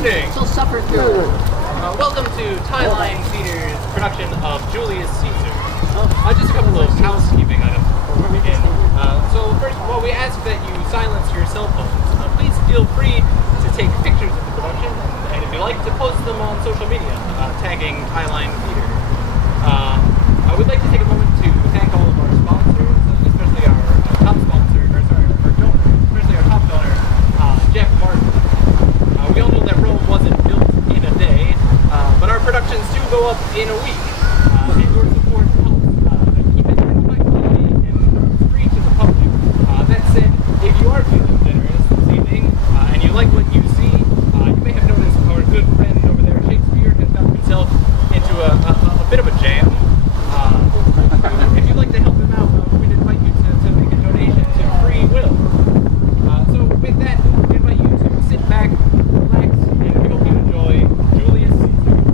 evening. She'll suffer through. Welcome to Tieline Theater's production of Julius Caesar. Just a couple of housekeeping items before we begin. So first of all, we ask that you silence your cell phones. Please feel free to take pictures of the production, and if you like, to post them on social media, tagging Tieline Theater. I would like to take a moment to thank all of our sponsors, especially our top sponsor, or sorry, our donor, especially our top donor, Jeff Martin. We all know that Rome wasn't built in a day, but our productions do go up in a week, and your support helps keep it high quality and free to the public. That said, if you are feeling generous this evening, and you like what you see, you may have noticed our good friend over there, Shakespeare, has gotten himself into a bit of a jam. If you'd like to help him out, we'd invite you to make a donation to Free Will. So with that, we invite you to sit back, relax, and we hope you enjoy Julius Caesar.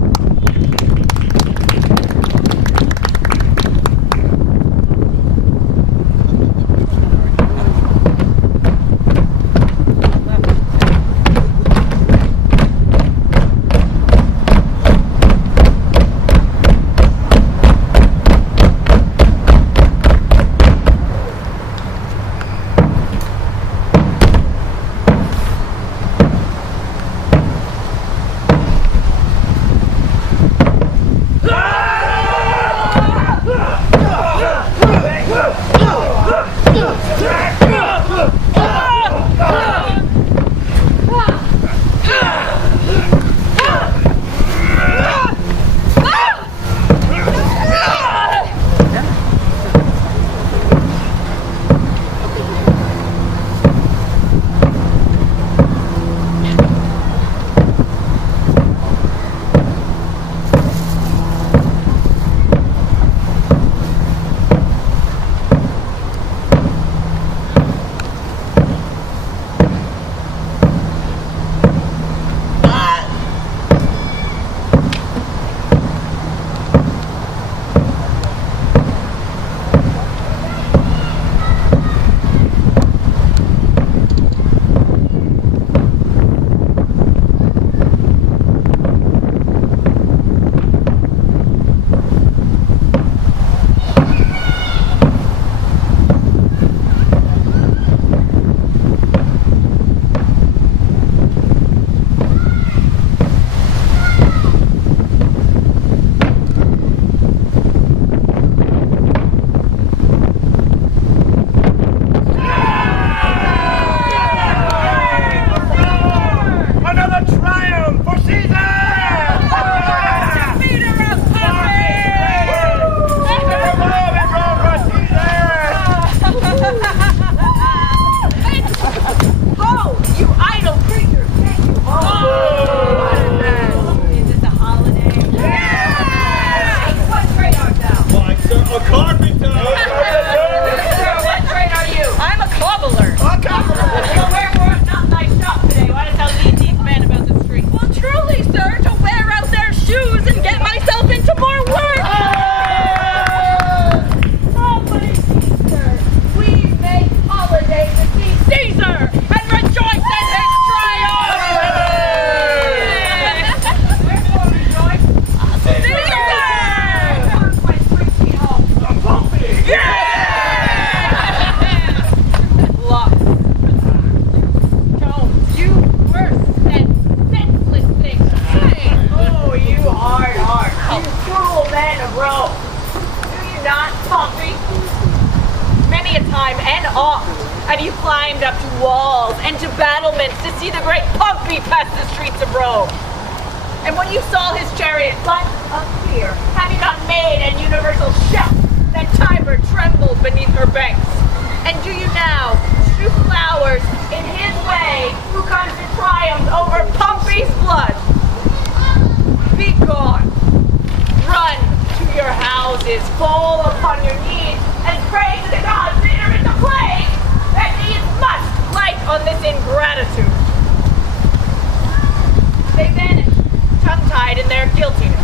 They vanish, tongue-tied in their guiltiness.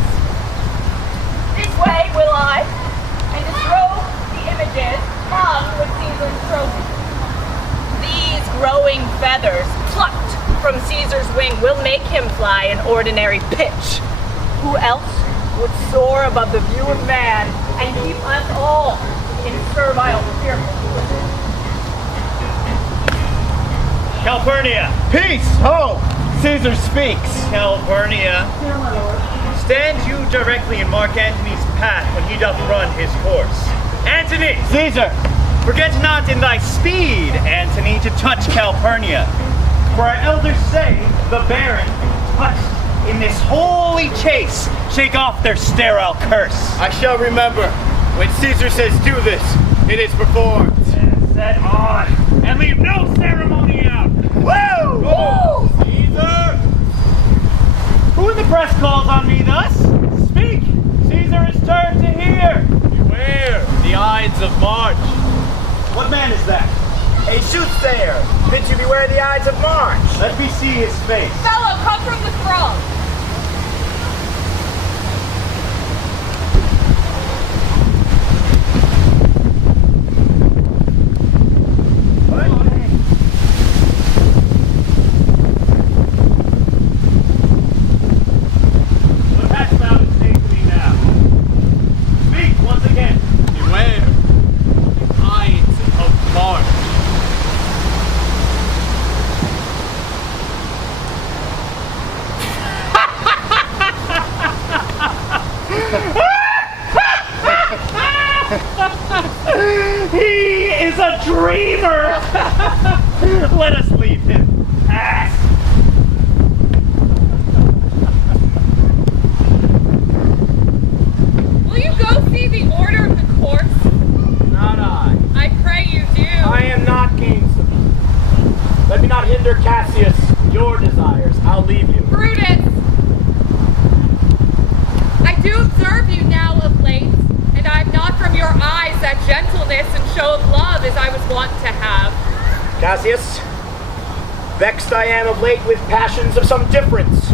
This way will I, and disrobe the images hung with Caesar's trophies. These growing feathers plucked from Caesar's wing will make him fly an ordinary pitch. Who else would soar above the view of man and keep us all in servile fear? Calpurnia! Peace! Ho! Caesar speaks! Calpurnia, Here, my lord. stand you directly in Mark Antony's path when he doth run his course. Antony! Caesar! Forget not in thy speed, Antony, to touch Calpurnia. For our elders say, the Baron, touched in this holy chase, shake off their sterile curse. I shall remember. When Caesar says do this, it is performed. And set on, and leave no ceremony out. Woo! Woo! Caesar! Who in the press calls on me thus? Speak! Caesar is turned to hear. Beware the Ides of March. What man is that? A soothsayer! Bid you beware the Ides of March! Let me see his face. Fellow, come from the throng. What hast thou to say to me now? Speak once again. Beware the Ides of March. He is a dreamer! Let us leave him. Ass! Will you go see the order of the course? Not I. I pray you do. I am not gamesome. Let me not hinder Cassius, your desires. I'll leave you. Brutus! I do observe you now of late, and I have not from your eyes that gentleness and show of love as I was wont to have. Cassius, vexed I am of late with passions of some difference,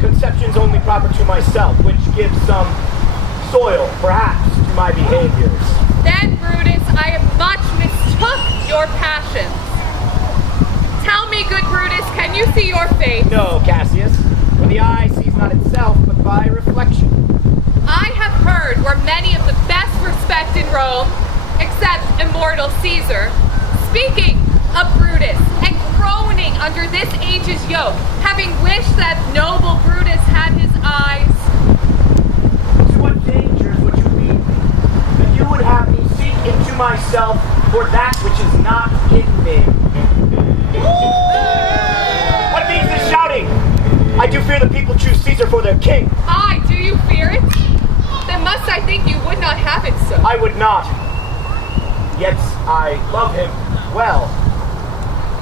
conceptions only proper to myself, which gives some soil, perhaps, to my behaviors. Then, Brutus, I have much mistook your passions. Tell me, good Brutus, can you see your face? No, Cassius, for the eye sees not itself, but by reflection. I have heard where many of the best respect in Rome, except immortal Caesar, speaking of Brutus and groaning under this age's yoke, having wished that noble Brutus had his eyes. To what dangers would you lead me? That you would have me seek into myself for that which is not in me. What means this shouting? I do fear the people choose Caesar for their king. Aye, do you fear it? Then must I think you would not have it so. I would not. Yet I love him well.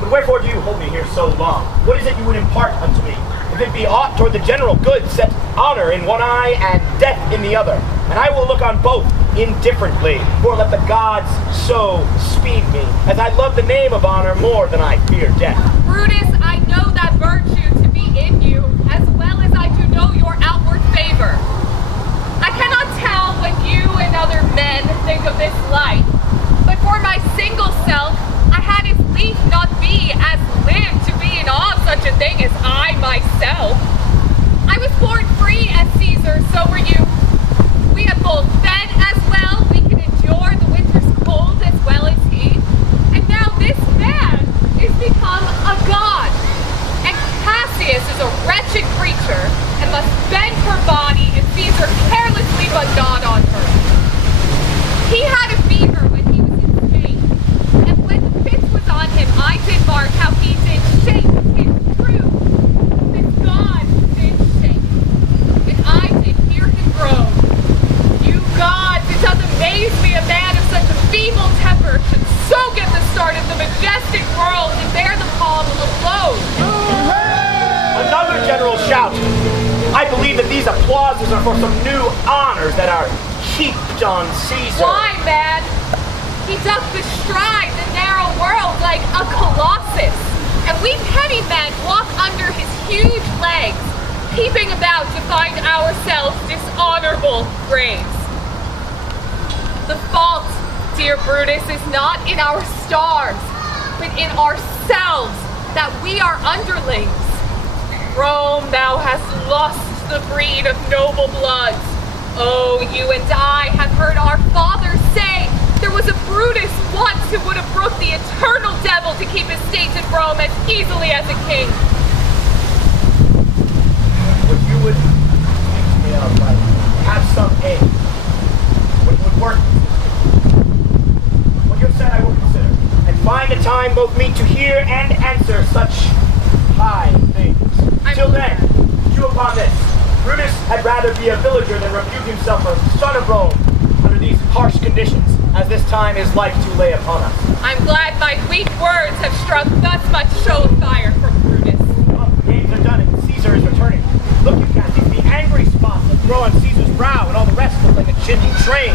But wherefore do you hold me here so long? What is it you would impart unto me? If it be aught toward the general good, set honor in one eye and death in the other. And I will look on both indifferently, for let the gods so speed me, as I love the name of honor more than I fear death. Brutus, I know that virtue to be in you, as well as I do know your outward favor. I cannot tell what you and other men think of this life, but for my single self, I had as lief not be as live to be in awe of such a thing as I myself. I was born free as Caesar, so were you. We have both fed as well, we can endure the winter's cold as well as he. And now this man is become a god. And Cassius is a wretched creature and must bend her body if Caesar carelessly but nod on her. He had a fever when he was in Spain, and when the fit was on him, I did mark how he did shake his truth. His God did shake, and I did hear him groan. You gods, it does amaze me a man of such a feeble temper should so get the start of the majestic world and bear the palm alone. Another general shout. I believe that these applauses are for some new honors that are heaped on Caesar. Why, man? He doth bestride the narrow world like a colossus, and we petty men walk under his huge legs, peeping about to find ourselves dishonorable graves. The fault, dear Brutus, is not in our stars, but in ourselves, that we are underlings. Rome, thou hast lost the breed of noble bloods. Oh, you and I have heard our fathers say there was a Brutus once who would have brooked the eternal devil to keep his state in Rome as easily as a king. What you would think me of, like, have some aim. What would work. What you have said I will consider. And find a time both meet to hear and answer such high things. Till then, chew upon this. Brutus had rather be a villager than repute himself a son of Rome under these harsh conditions, as this time is like to lay upon us. I'm glad my weak words have struck thus much show of fire from Brutus. Well, the games are done and Caesar is returning. Look, you Cassie, the angry spots that grow on Caesar's brow and all the rest look like a chidden train.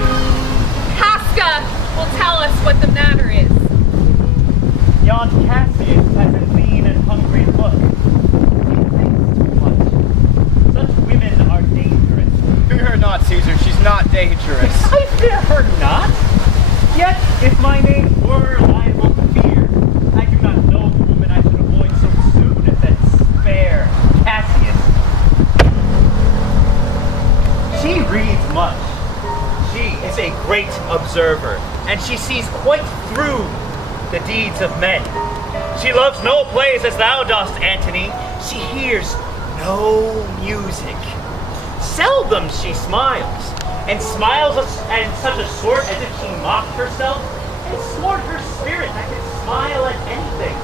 Casca will tell us what the matter is. Yon Cassius has a lean and hungry look. He thinks too much. Such women are dangerous. Fear her not, Caesar. She's not dangerous. I fear her not. Yet, if my name were liable to fear, I do not know the woman I should avoid so soon as that spare Cassius. She reads much. She is a great observer, and she sees quite through the deeds of men. She loves no plays as thou dost, Antony. She hears no music. Seldom she smiles, and smiles in such a sort as if she mocked herself and swore her spirit that could smile at anything.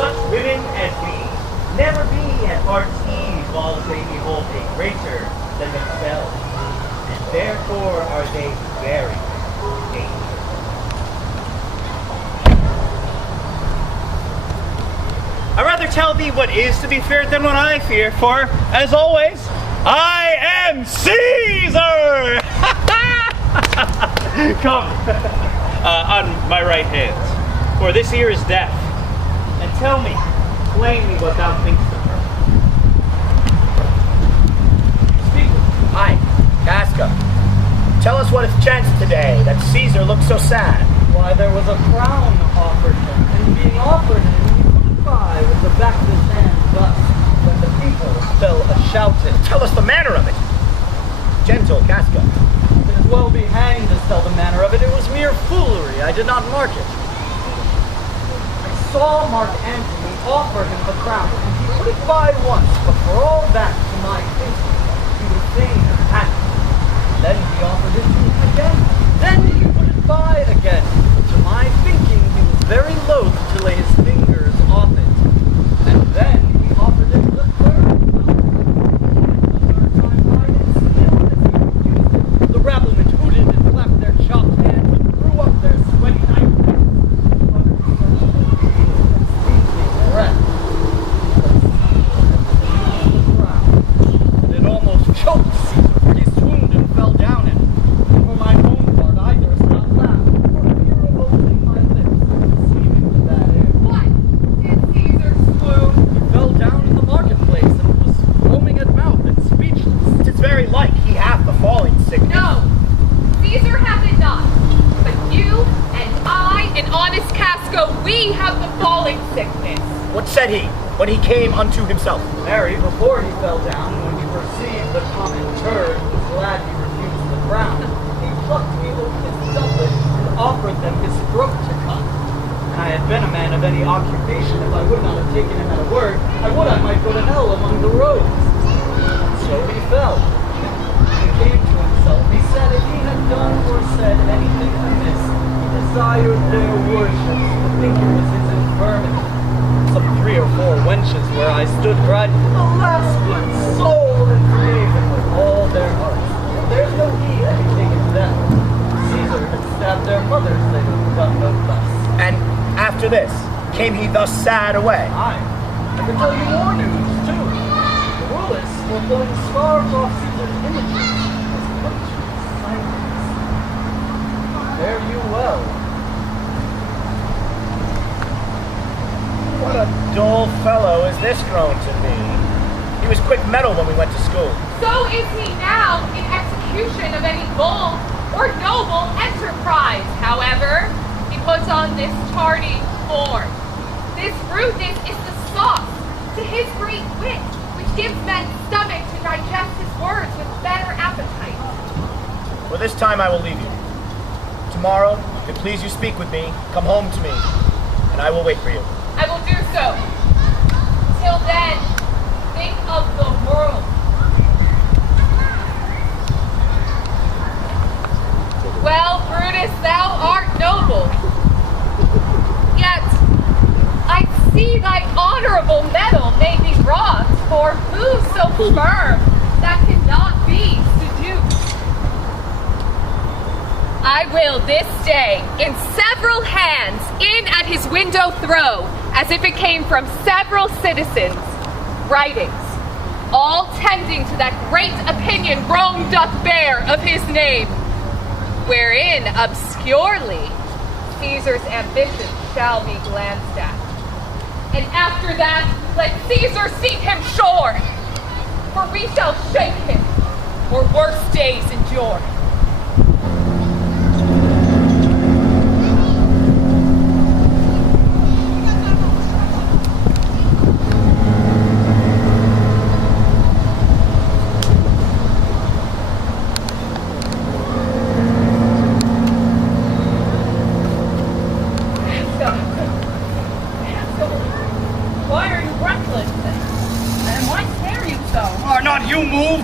Such women as these never be at heart's ease while they behold a greater than themselves, and therefore are they very dangerous. I'd rather tell thee what is to be feared than what I fear, for, as always, I am Caesar! Come, on my right hand, for this here is death, and tell me plainly what thou thinkst of her. Speak. Hi, Casca. Tell us what hath chanced today that Caesar looks so sad. Why, there was a crown offered him, and being offered him, he put by with the back of his hand thus, when the people fell a-shouting. Tell us the manner of it. Gentle Casca. It is well be hanged to tell the manner of it. It was mere foolery. I did not mark it. I saw Mark Antony offer him the crown, and he put it by once, but for all that, to my thinking, he would fain have had it. Then he offered it to him again. Then he put it by again. To my thinking, he was very loath to lay his fingers off it. And then he offered it the third time. The third time by it, still as he refused it, the rabblement hooted and clapped their chopped hands and threw up their sweaty eyebrows. Uttered such a peal and stinking breath. The crown. And it almost choked Caesar, for he swooned and fell down in it. And for my own part, I durst not laugh, for fear of opening my lips and receiving the bad air. What? Did Caesar swoon? He fell down in the marketplace and was foaming at mouth and speechless. It is very like he hath the falling sickness. No, Caesar hath it not. But you and I and honest Casca, we have the falling sickness. What said he when he came unto himself? Mary, before he fell down, when he perceived the common turd, was glad he refused the crown. He plucked me open his doublet and offered them his throat to cut. And I had been a man of any occupation, if I would not have taken him at a word, I would I might go to hell among the rogues. And so he fell. When he came to himself, he said if he had done or said anything amiss, he desired their worships to think it was his infirmity. Some 3 or 4 wenches where I stood cried, alas, good soul, and forgave him with all their hearts. There's no need to be taken to them. Caesar had stabbed their mothers, they would have done no less. And after this, came he thus sad away? I can tell you more news, too. The rulers were blowing scarves off Caesar's images as put to silence. Fare you well. What a dull fellow is this grown to be. He was quick mettle when we went to school. So is he now in execution of any bold or noble enterprise. However, he puts on this tardy form. This rudeness is the sauce to his great wit, which gives men stomach to digest his words with better appetite. For this time I will leave you. Tomorrow, if it please you speak with me, come home to me, and I will wait for you. I will do so. Till then, think of the world. Well, Brutus, thou art noble. Yet, I see thy honorable metal may be wrought, for who so firm that cannot be seduced? I will this day, in several hands, in at his window throw, as if it came from several citizens, writings, all tending to that great opinion Rome doth bear of his name, wherein obscurely Caesar's ambition shall be glanced at. And after that, let Caesar seek him sure, for we shall shake him, or worse days endure.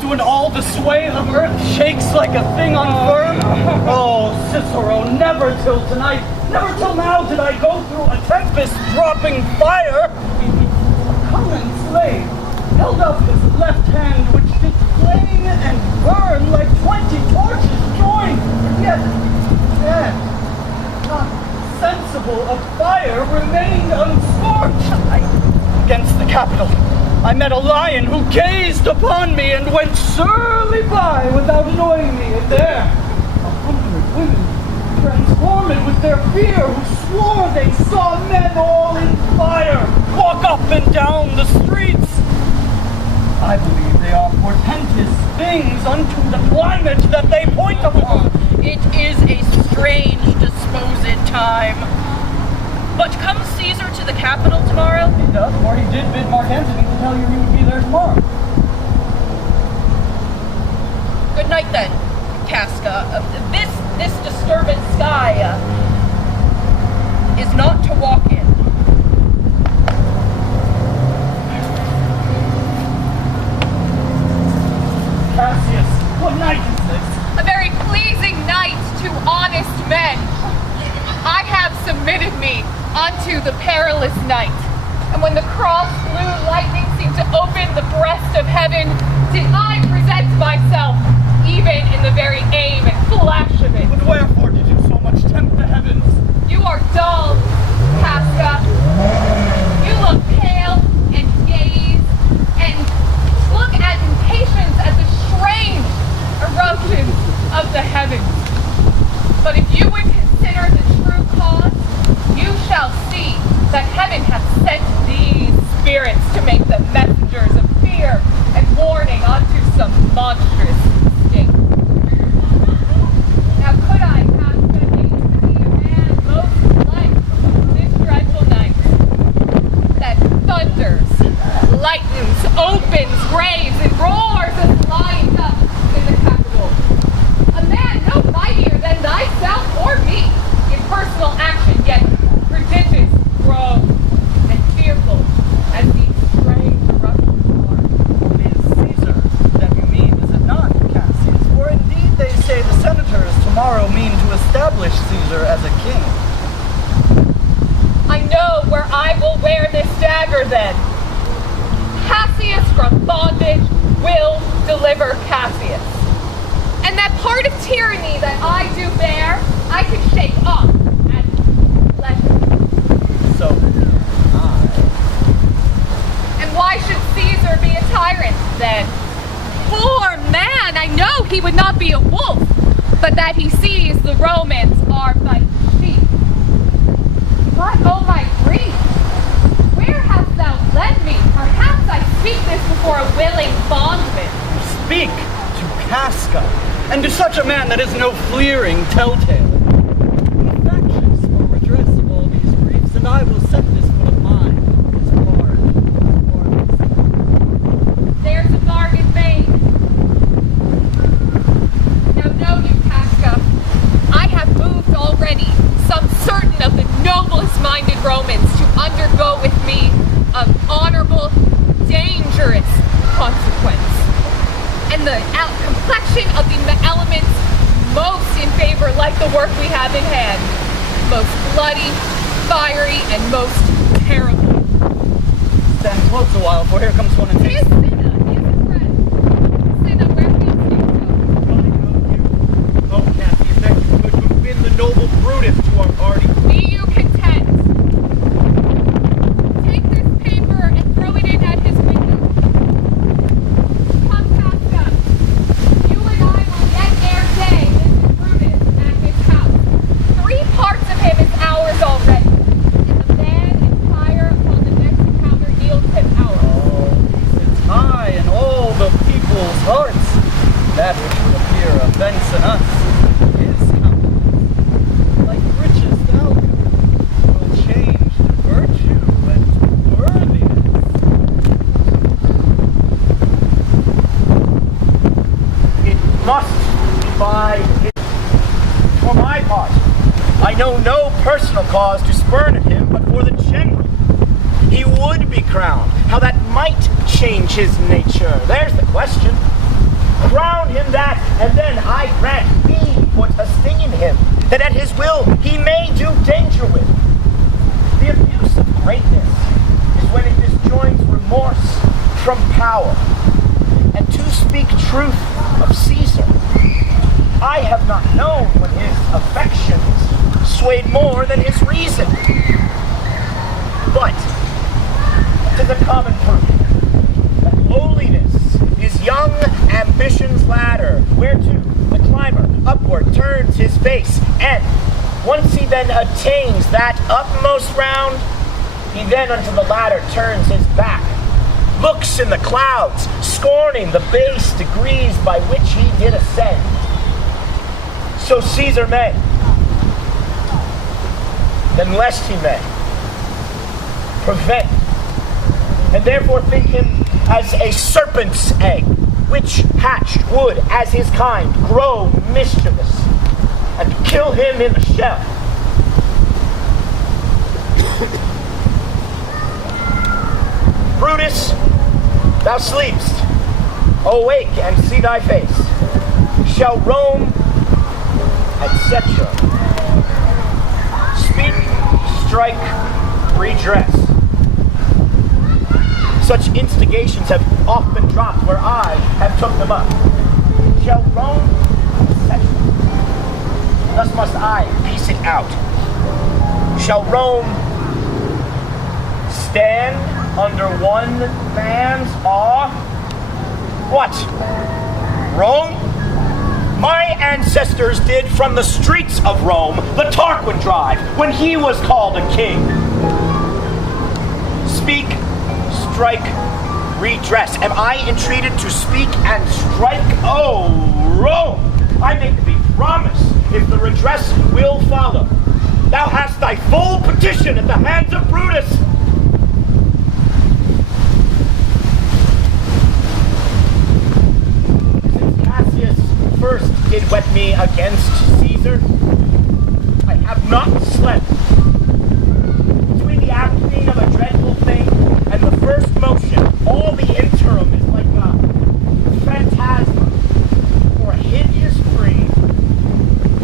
When all the sway of earth shakes like a thing unfirm? Oh, Cicero, never till tonight, never till now did I go through a tempest dropping fire. A common slave held up his left hand, which did flame and burn like 20 torches joined, yet not sensible of fire remained unscorched. Against the Capitol, I met a lion who gazed upon me and went surly by without annoying me, and there 100 women, transformed with their fear, who swore they saw men all in fire walk up and down the streets. I believe they are portentous things unto the climate that they point upon. It is a strange disposed time. But comes Caesar to the Capitol tomorrow? He does, or he did bid Mark Antony to tell you he would be there tomorrow. Good night then, Casca. This disturbed sky is not to walk in. Cassius, what night is this? A very pleasing night to honest men. I have submitted me unto the perilous night. And when the cross blue lightning seemed to open the breast of heaven, did I present myself, even in the very aim and flash of it. But wherefore did you so much tempt the heavens? You are dull, Casca. You look pale and gaze and look at impatience at the strange eruptions of the heavens. But if you would consider the true cause, you shall see that heaven hath sent these spirits to make them messengers of fear and warning unto some monstrous state. Now could I have been able to be a man most like this dreadful night, that thunders, lightens, opens graves, and roars and flies up in the Capitol. A man no mightier than thyself or me in personal action, yet prodigious, gross, and fearful as these strange eruptions are. It is Caesar that you mean, is it not, Cassius? For indeed they say the senators tomorrow mean to establish Caesar as a king. I know where I will wear this dagger then. Cassius from bondage will deliver Cassius. And that part of tyranny that I do bear, I can shake off at pleasure. So I. And why should Caesar be a tyrant then? Poor man, I know he would not be a wolf, but that he sees the Romans are but sheep. But oh my grief, where hast thou led me? Perhaps I speak this before a willing bondman. Speak to Casca, and to such a man that is no fleering telltale. Be factious for redress of all these griefs, and I will set this foot of mine. like the work we have in hand. Most bloody, fiery, and most terrible. Stand close a while, for here comes one and He is takes. Cinna. He is a friend. Cinna, where do you think Oh, Cassie, if that you could have been the noble Brutus to our party. so? Be you content. Take this paper and throw it in at his window. Come, Casca. You and I will yet ere day visit Brutus at his house. 3 parts of him is ours already. And the man in fire upon the next encounter yields him ours. It's high in all the people's hearts. That which would appear offense in us is countenance. Like riches value, will change to virtue and worthiness. It must be by his. For my part, I know no personal cause to spurn at him, but for the general. He would be crowned. How that might change his nature. There's the question. Crown him that, and then I grant he put a sting in him, that at his will he may do danger with. The abuse of greatness is when it disjoins remorse from power. And to speak truth of Caesar, I have not known when his affections swayed more than his reason. But 'tis a common proof that lowliness is young ambition's ladder, whereto the climber upward turns his face, and once he then attains that upmost round, he then unto the ladder turns his back, looks in the clouds, scorning the base degrees by which he did ascend. So Caesar may, then lest he may, prevent, and therefore think him as a serpent's egg, which hatched would, as his kind, grow mischievous, and kill him in the shell. Brutus, thou sleepst. Awake and see thy face. Shall Rome, etc. Speak, strike, redress. Such instigations have oft been dropped where I have took them up. Shall Rome, etc. Thus must I piece it out. Shall Rome stand under one man's awe? What? Rome? My ancestors did from the streets of Rome the Tarquin drive when he was called a king. Speak, strike, redress. Am I entreated to speak and strike? Oh, Rome! I make thee promise if the redress will follow. Thou hast thy full petition at the hands of Brutus. Since Cassius first did whet me against Caesar, I have not slept. Between the apathy of a dreadful thing and the first motion, all the interim is like a phantasm or a hideous dream.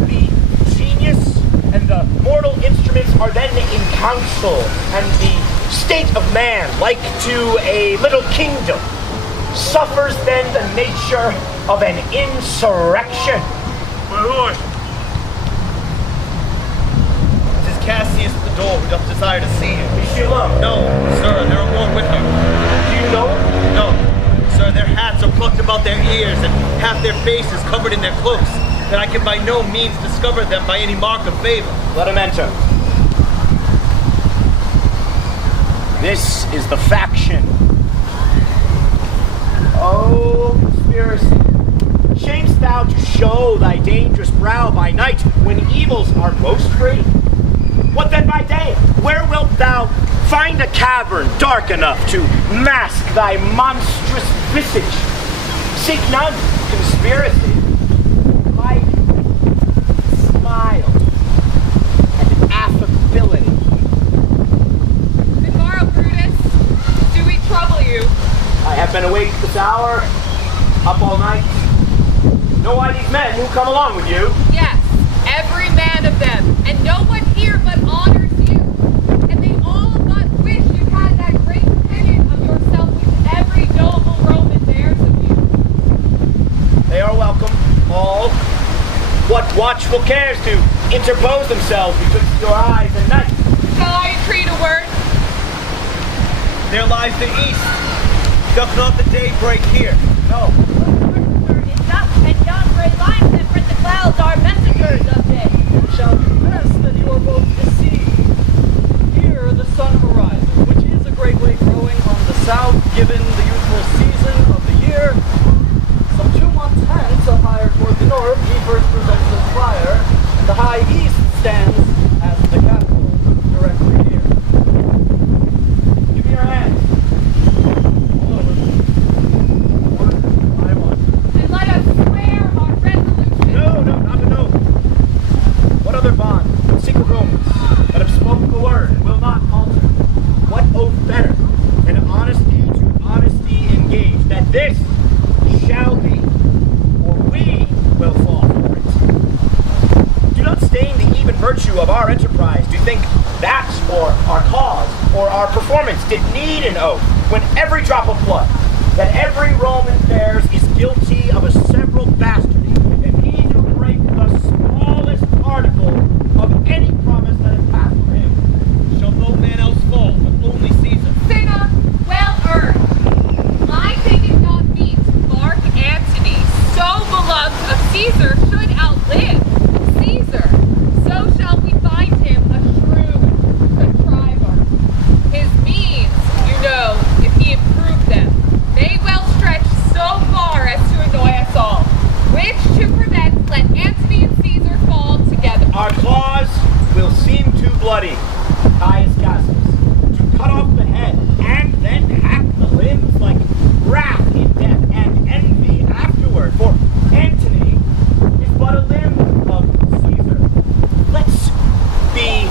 The genius and the mortal instruments are then in council, and the state of man, like to a little kingdom, suffers then the nature of an insurrection. My lord! It is Cassius the door who doth desire to see you. Is she alone? No, sir, there are more with her. Do you know her? No, sir, their hats are plucked about their ears and half their faces covered in their cloaks, that I can by no means discover them by any mark of favor. Let him enter. This is the faction. Oh, conspiracy. Shamest thou to show thy dangerous brow by night when evils are most free? What then by day? Where wilt thou find a cavern dark enough to mask thy monstrous visage? Seek none, conspiracy. Light, smile, and affability. Good morrow, Brutus. Do we trouble you? I have been awake this hour, up all night. Know why these men who come along with you? Yes, every man of them, and no one here but honors you. And they all but wish you had that great opinion of yourself which every noble Roman bears of you. They are welcome, all. What watchful cares to interpose themselves betwixt your eyes and night? Shall I entreat a word? There lies the east. Doth not the day break here? No. It's up, and yon gray lines that print the clouds are messengers of day. Shall confess that you are both deceived. Here the sun arises, which is a great way growing on the south, given the usual season of the year. Some 2 months hence, up higher toward the north, he first presents his fire, and the high east stands as the capital, directly here. Give me your hand. And let us swear our resolution. No, not an oath. What other bond but secret Romans that have spoken the word and will not alter? What oath better than honesty to honesty engaged, that this shall be, or we will fall for it. Do not stain the even virtue of our enterprise to think that or our cause or our performance did need an oath, when every drop of blood that every Roman bears is guilty of a several bastardy, if he do break the smallest particle of any promise that has passed for him. Shall no man else fall, but only Caesar. Cinna, well earned. I think it not meet Mark Antony, so beloved of Caesar, should outlive Caesar. So shall we find him a shrewd contriver. His means, you know, if he improved them, may well stretch so far as to annoy us all. Which to prevent, let Antony and Caesar fall together. Our claws will seem too bloody, Caius Cascus, to cut off the head and then hack the limbs like wrath in death and envy afterward. For Antony is but a limb of Caesar. Let's be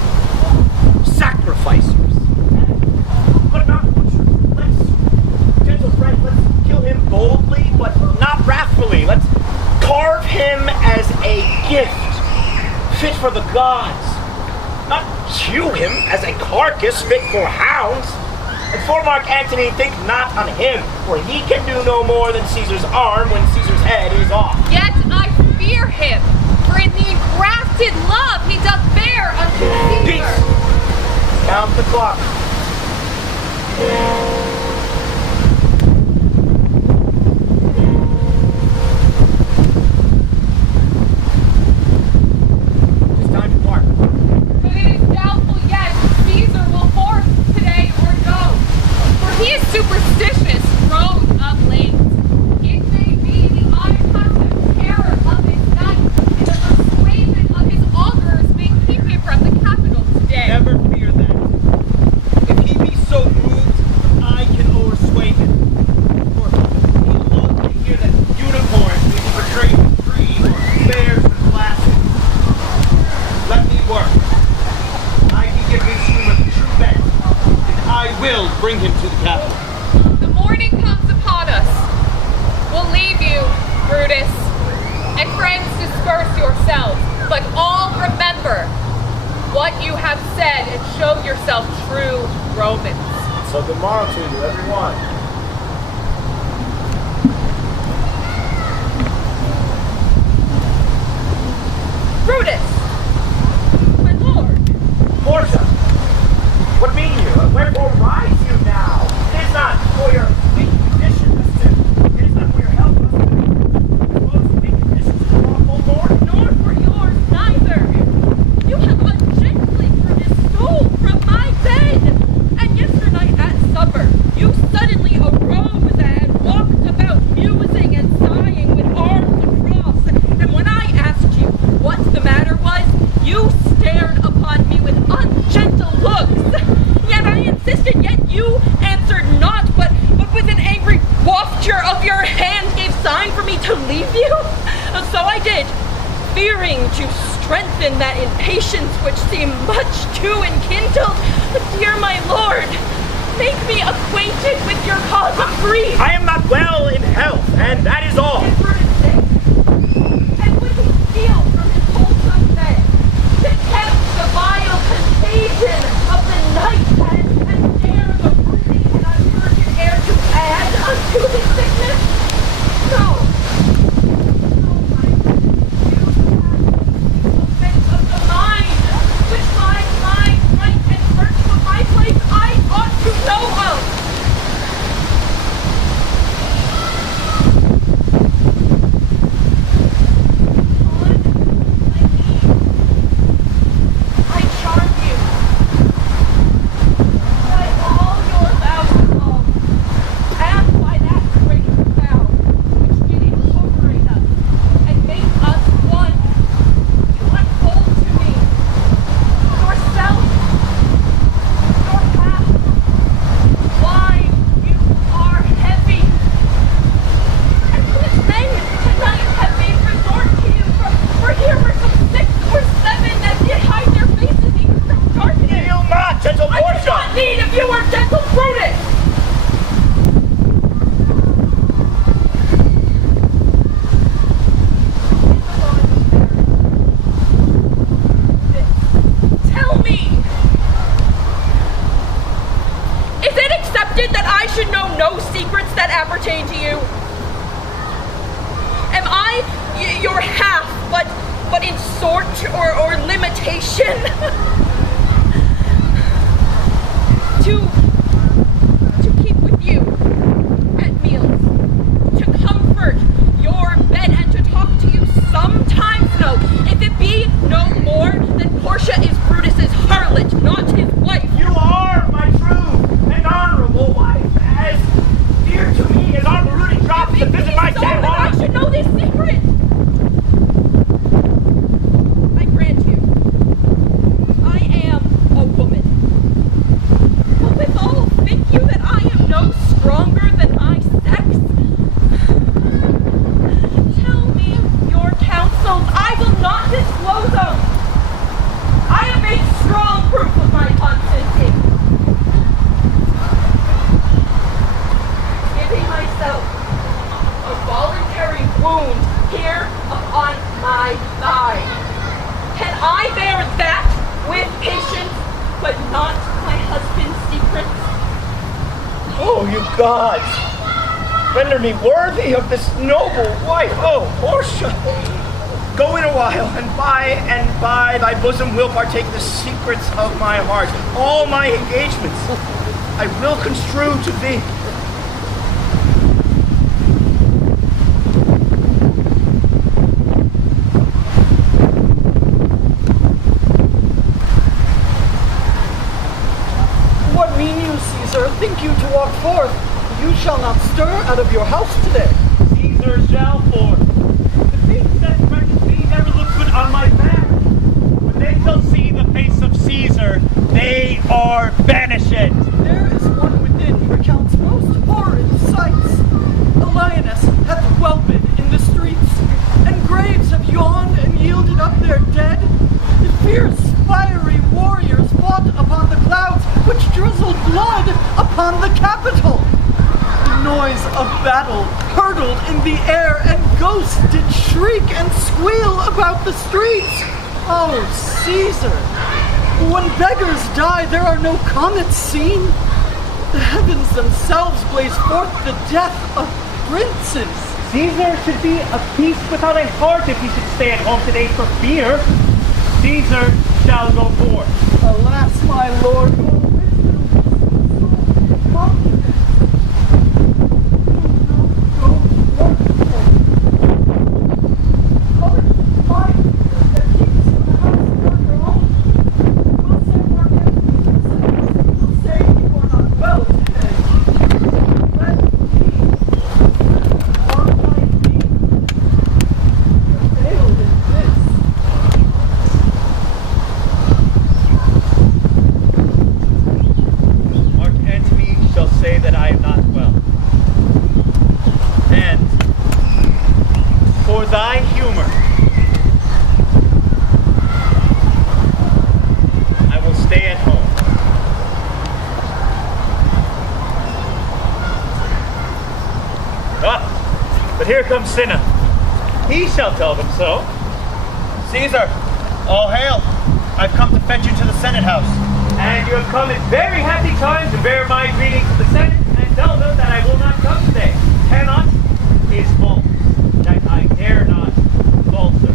sacrificers, but not butchers. Gentle friend, let's kill him boldly, but not wrathfully. Let's carve him as a gift, fit for the gods. Not chew him as a carcass fit for hounds. And for Mark Antony, think not on him, for he can do no more than Caesar's arm when Caesar's head is off. Yet I fear him, for in the engrafted love he doth bear unto Caesar. Peace! Count the clock. It's time to part. But it is doubtful yet Caesar will forth today or no. For he is superstitious, grown of late. It may be the unaccustomed terror of his night, and the persuasion of his augurs may keep him from the capital today. Never fear that. If he be so moved, I can oversway him. For he loves to hear that unicorns may be portrayed with green or bears with glasses. Let me work. I can give this rumor the true bent, and I will bring him to the capital. The morning comes upon us. We'll leave you, Brutus, and friends disperse yourselves, but all remember what you have said and show yourself true Romans. So good morrow to you, everyone. Brutus, my lord. Portia, what mean you? Wherefore rise you now? It is not for your weak condition, it is not for your health, those weak conditions is lawful, nor Nor for yours neither. You have ungently Brutus stole from my bed. And yesternight at supper, you suddenly arose and walked about musing and sighing with arms across. And when I asked you what the matter was, you stared upon me with ungentle looks. Yet I insisted, yet you answered not, but with an angry wafture of your hand gave sign for me to leave you. So I did, fearing to strengthen that impatience which seemed much too enkindled. But dear my lord, make me acquainted with your cause of grief. I am not well in health, and that is all. And for his sake, and would he steal from his wholesome bed? choosing sickness? No. No, my friend. You have offense of the mind, which my mind might and search for my place I ought to know of. Portia is Brutus's harlot, not his wife. You are my true and honorable wife, as dear to me as Armor Rudy drops to visit my dead I should know this secret. I grant you, I am a woman. But withal, think you that I am no stronger than my sex? Tell me your counsels. I will not disclose them. I have made strong proof of my constancy. Giving myself a voluntary wound here upon my thigh. Can I bear that with patience, but not my husband's secrets? Oh, you gods! Render me worthy of this noble wife. Oh, Portia! Go in a while, and by thy bosom will partake the secrets of my heart. All my engagements I will construe to thee. What mean you, Caesar? Think you to walk forth? You shall not stir out of your house today. Caesar shall forth. The things that threaten me never look good on my back. When they shall see the face of Caesar, they are banished. There is one within recounts most horrid sights. A lioness hath whelped in the streets, and graves have yawned and yielded up their dead. The fierce, fiery warriors fought upon the clouds, which drizzled blood upon the Capitol. The noise of battle hurtled in the air, and ghosts did shriek and squeal about the streets. Oh, Caesar, when beggars die, there are no comets seen. The heavens themselves blaze forth the death of princes. Caesar should be a beast without a heart if he should stay at home today for fear. Caesar shall go forth. Alas, my lord, your wisdom is so confident. Here comes Cinna. He shall tell them so. Caesar, all hail. I've come to fetch you to the Senate House. And you have come at very happy time to bear my greeting to the Senate and and tell them that I will not come today. Cannot is false. That I dare not falter.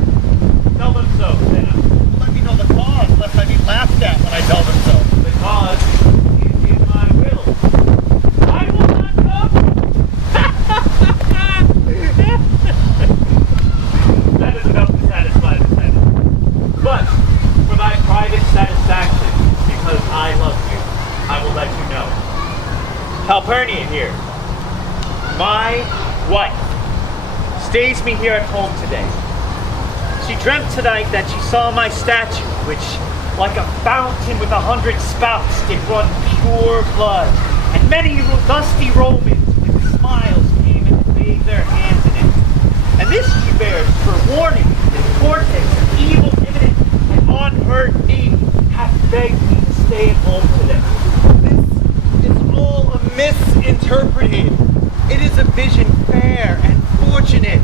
Tell them so, Cinna. Let me know the cause, lest I be laughed at when I tell them so. The cause is in my will. I will not come. That is enough to satisfy the Senate. But for thy private satisfaction, because I love you, I will let you know. Calpurnia here, my wife, stays me here at home today. She dreamt tonight that she saw my statue, which, like a fountain with 100 spouts, did run pure blood. And many dusty Romans with smiles came and laid their hands in it. And this she bears for warning and portents of evil imminent, and on her knee hath begged me to stay at home today. This is all misinterpreted. It is a vision fair and fortunate.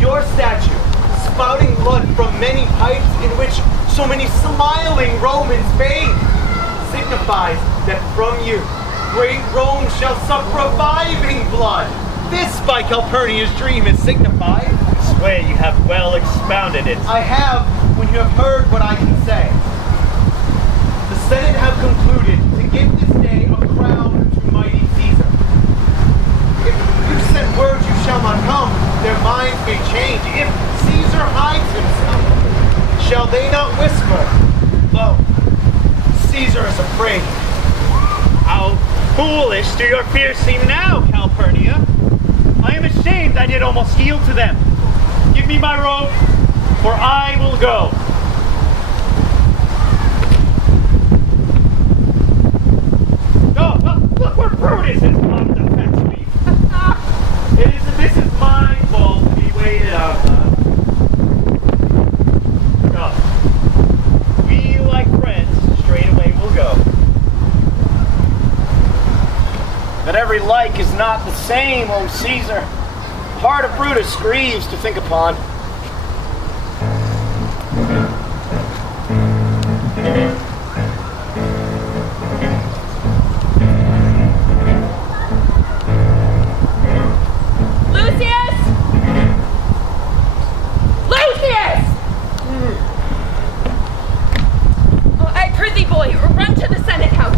Your statue, spouting blood from many pipes in which so many smiling Romans bathe, signifies that from you, great Rome shall suck reviving blood. This, by Calpurnia's dream, is signified. This way you have well expounded it. I have, when you have heard what I can say. The Senate have concluded to give this day a crown to mighty Caesar. If you send word you shall not come, their minds may change. If Caesar hides himself, shall they not whisper, lo, Caesar is afraid? How foolish do your fears seem now, Calpurnia. I am ashamed I did almost yield to them. Give me my robe, for I will go. No, look where Brutus has come to fetch me. This is my fault to be waited on. Come. We, like friends, straight away will go. That every like is not the same, O Caesar. Heart of Brutus grieves to think upon. Lucius! Lucius! Oh, I prithee, boy, run to the Senate house.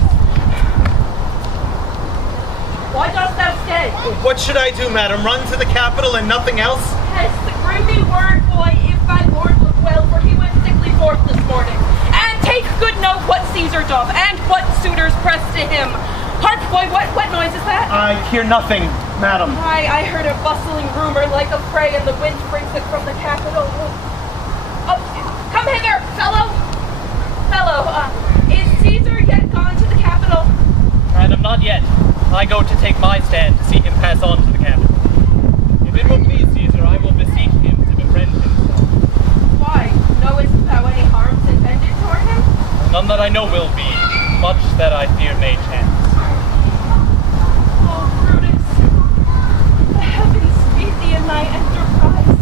Why dost thou stay? What should I do, madam? Run to the capital and nothing else? Yes, bring me word, boy, if thy lord look well, for he went sickly forth this morning. And take good note what Caesar doth, and what suitors press to him. Hark, boy, what noise is that? I hear nothing, madam. I heard a bustling rumor like a fray, and the wind brings it from the capital. Oh, come hither, fellow! Is Caesar yet gone to the capital? Madam, not yet. I go to take my stand to see him pass on to the capital. If it will please Caesar, I will beseech him to befriend himself. Why? Knowest thou any harms intended toward him? None that I know will be, much that I fear may chance. Oh, Brutus, the heavens speed thee in thy enterprise.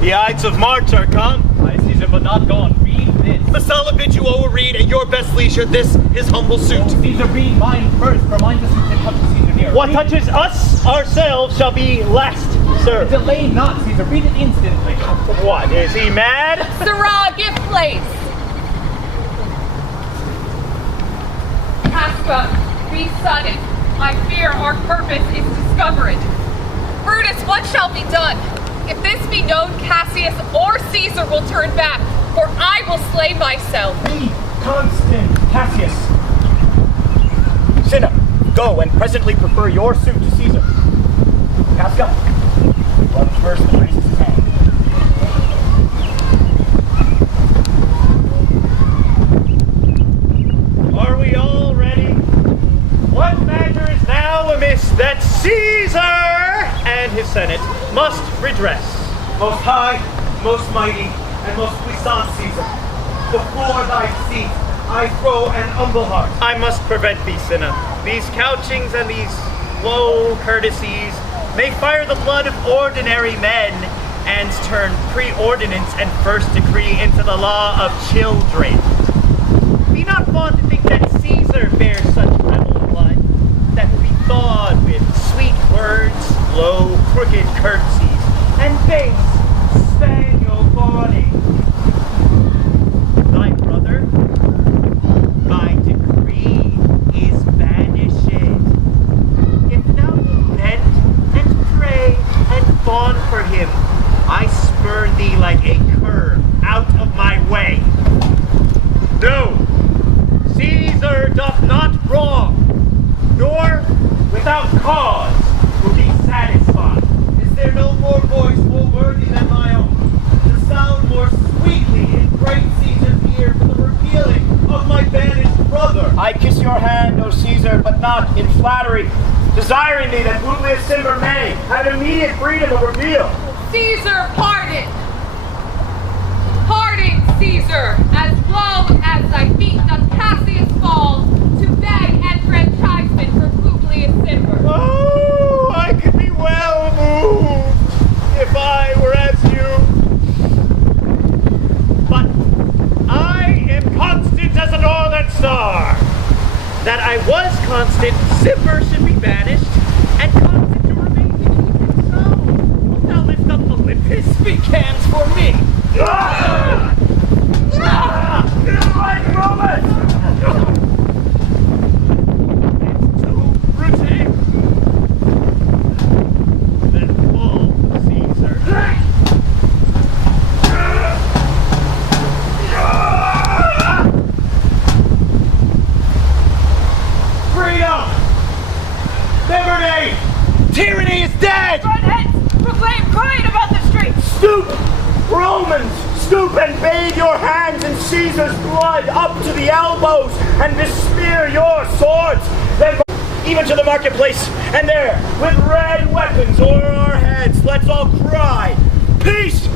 The Ides of March are come. I Caesar, but not gone. Read this. Messala bids you overread at your best leisure this, his humble suit. Caesar, read mine first, for mine the suit that touches Caesar near. What touches us ourselves shall be last served. Delay not, Caesar. Read it instantly. What, is he mad? Sirrah, give place. Casca, be sudden. I fear our purpose is discovered. Brutus, what shall be done? If this be known, Cassius or Caesar will turn back, for I will slay myself. Me, Constant Cassius. Cinna, go and presently prefer your suit to Caesar. Casca, run first and raise his hand. Are we all ready? What matter is now amiss that Caesar and his Senate must redress? Most high, most mighty, and most puissant Caesar, before thy seat I throw an humble heart. I must prevent thee, Cinna. These couchings and these low courtesies may fire the blood of ordinary men and turn preordinance and first decree into the law of children. Be not fond to think that Caesar bears such rebel blood, that will be thawed with sweet words, low, crooked courtesies, and base, spaniel fawning. Thy brother, by decree, is banished. If thou wilt bend and pray and fawn for him, I spurn thee like a cur out of my way. No, Caesar doth not wrong, nor without cause will be satisfied. Is there no more voice more worthy than my own, to sound more sweetly in great Caesar's ear for the repealing of my banished brother? I kiss your hand, O Caesar, but not in flattery, desiring thee that Publius Cimber may have immediate freedom of reveal. Caesar, pardon! Pardon, Caesar, as low as thy feet doth Cassius fall, to beg enfranchisement for Publius Cimber. Oh, I could be well moved if I were as you. But I am constant as a northern star. That I was constant, Cimber should be banished, and constant to remain even so. Wilt thou lift up Olympus? Speak hands for me. Like Romans! It's too brutal. Then fall, Caesar. Freedom! Liberty! Tyranny is dead! Redheads, proclaim crying about the streets. Stoop! Romans! Stoop and bathe your hands in Caesar's blood up to the elbows and besmear your swords. Then even to the marketplace, and there, with red weapons o'er our heads, let's all cry, peace,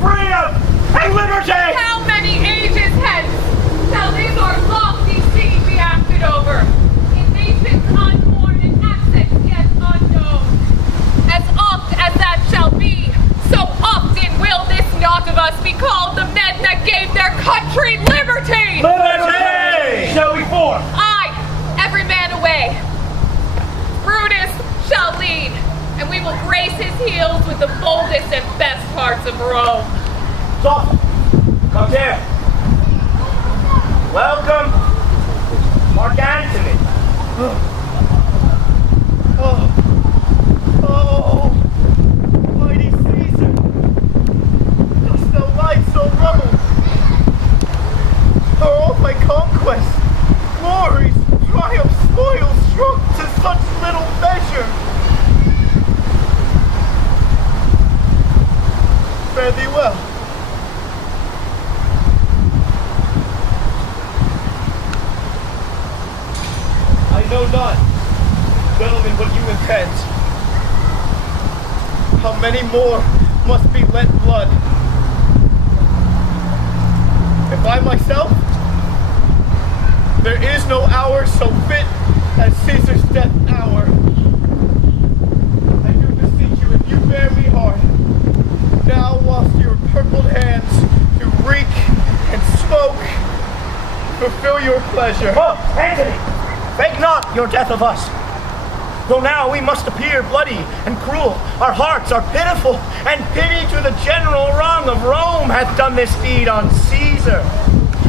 freedom, and liberty! How many ages hence shall these our lofty city be acted over, in nations unborn and accents yet unknown? As oft as that shall be, so often will this knot of us be called the men that gave their country liberty! Liberty! Shall we form? Aye, every man away. Brutus shall lead, and we will grace his heels with the boldest and best parts of Rome. Soft! Come here! Welcome, Mark Antony. Oh, mighty Caesar, dost thou lie so rubble? Are all my conquests, glories, triumphs, spoils shrunk to such little measure? Fare thee well. I know not, gentlemen, what you intend. How many more must be let blood? If I myself, there is no hour so fit as Caesar's death hour. I do beseech you, if you bear me hard, now whilst your purpled hands do reek and smoke, fulfill your pleasure. Oh, Antony! Fake not your death of us. Though now we must appear bloody and cruel, our hearts are pitiful, and pity to the general wrong of Rome hath done this deed on Caesar.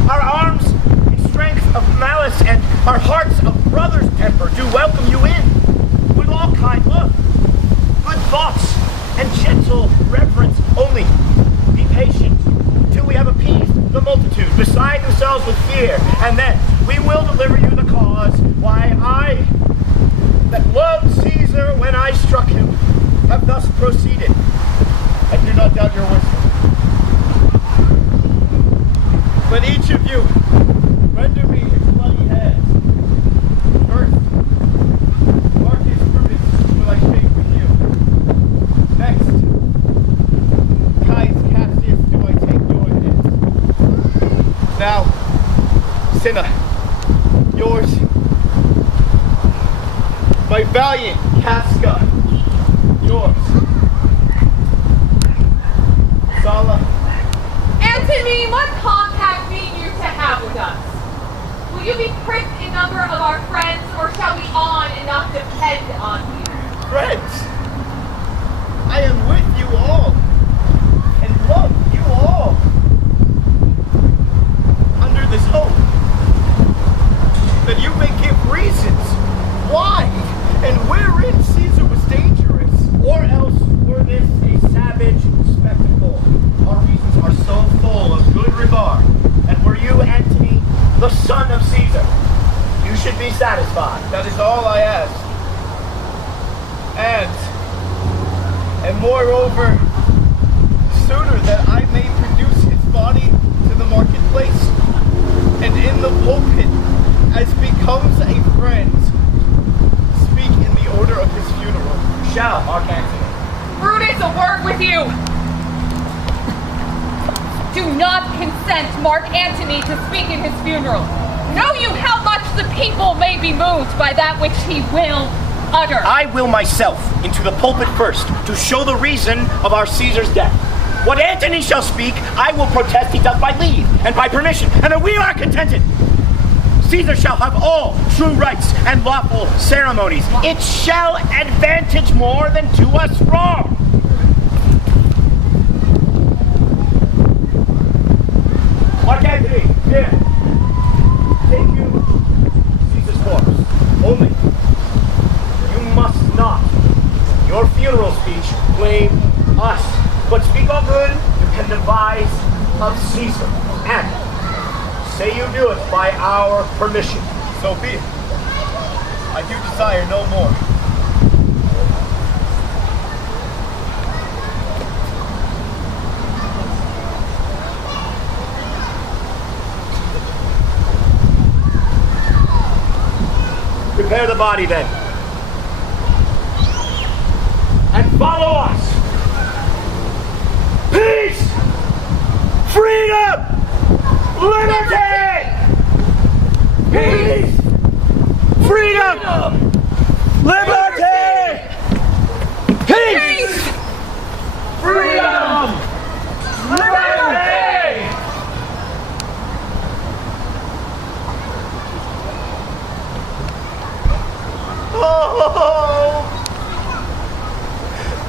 Our arms in strength of malice and our hearts of brother's temper do welcome you in, with all kind love, good thoughts, and gentle reverence only. Be patient till we have appeased the multitude, beside themselves with fear, and then we will deliver you the cause why I, that loved Caesar when I struck him, have thus proceeded. I do not doubt your wisdom. But each of you, render me his bloody head. First, Marcus Brutus will I shake with you. Next, Caius Cassius do I take your head. Now, Cinna, yours. My valiant Casca, yours. Messala. Antony, what compact mean you to have with us? Will you be pricked in number of our friends, or shall we on and not depend on you? Friends, I am with you all, and love you all. Under this hope that you may give reasons why and wherein Caesar was dangerous, or else were this a savage spectacle. Our reasons are so full of good regard, and were you, Antony, the son of Caesar, you should be satisfied. That is all I ask. And moreover, sooner that I may produce his body to the marketplace, and in the pulpit, as becomes a friend, speak in the order of his funeral. You shall, Mark Antony. Brutus, a word with you! Do not consent Mark Antony to speak in his funeral. Know you how much the people may be moved by that which he will utter. I will myself into the pulpit first to show the reason of our Caesar's death. What Antony shall speak, I will protest he does by leave and by permission, and that we are contented. Caesar shall have all true rights and lawful ceremonies. It shall advantage more than do us wrong. Mark Antony, here. Take you Caesar's corpse. Only, you must not, your funeral speech, blame us, but speak all good you can devise of Caesar. And say you do it by our permission. So be it. I do desire no more. Prepare the body then. And follow us. Peace! Freedom! Liberty! Peace! Freedom! Liberty! Peace! Freedom! Liberty! Oh!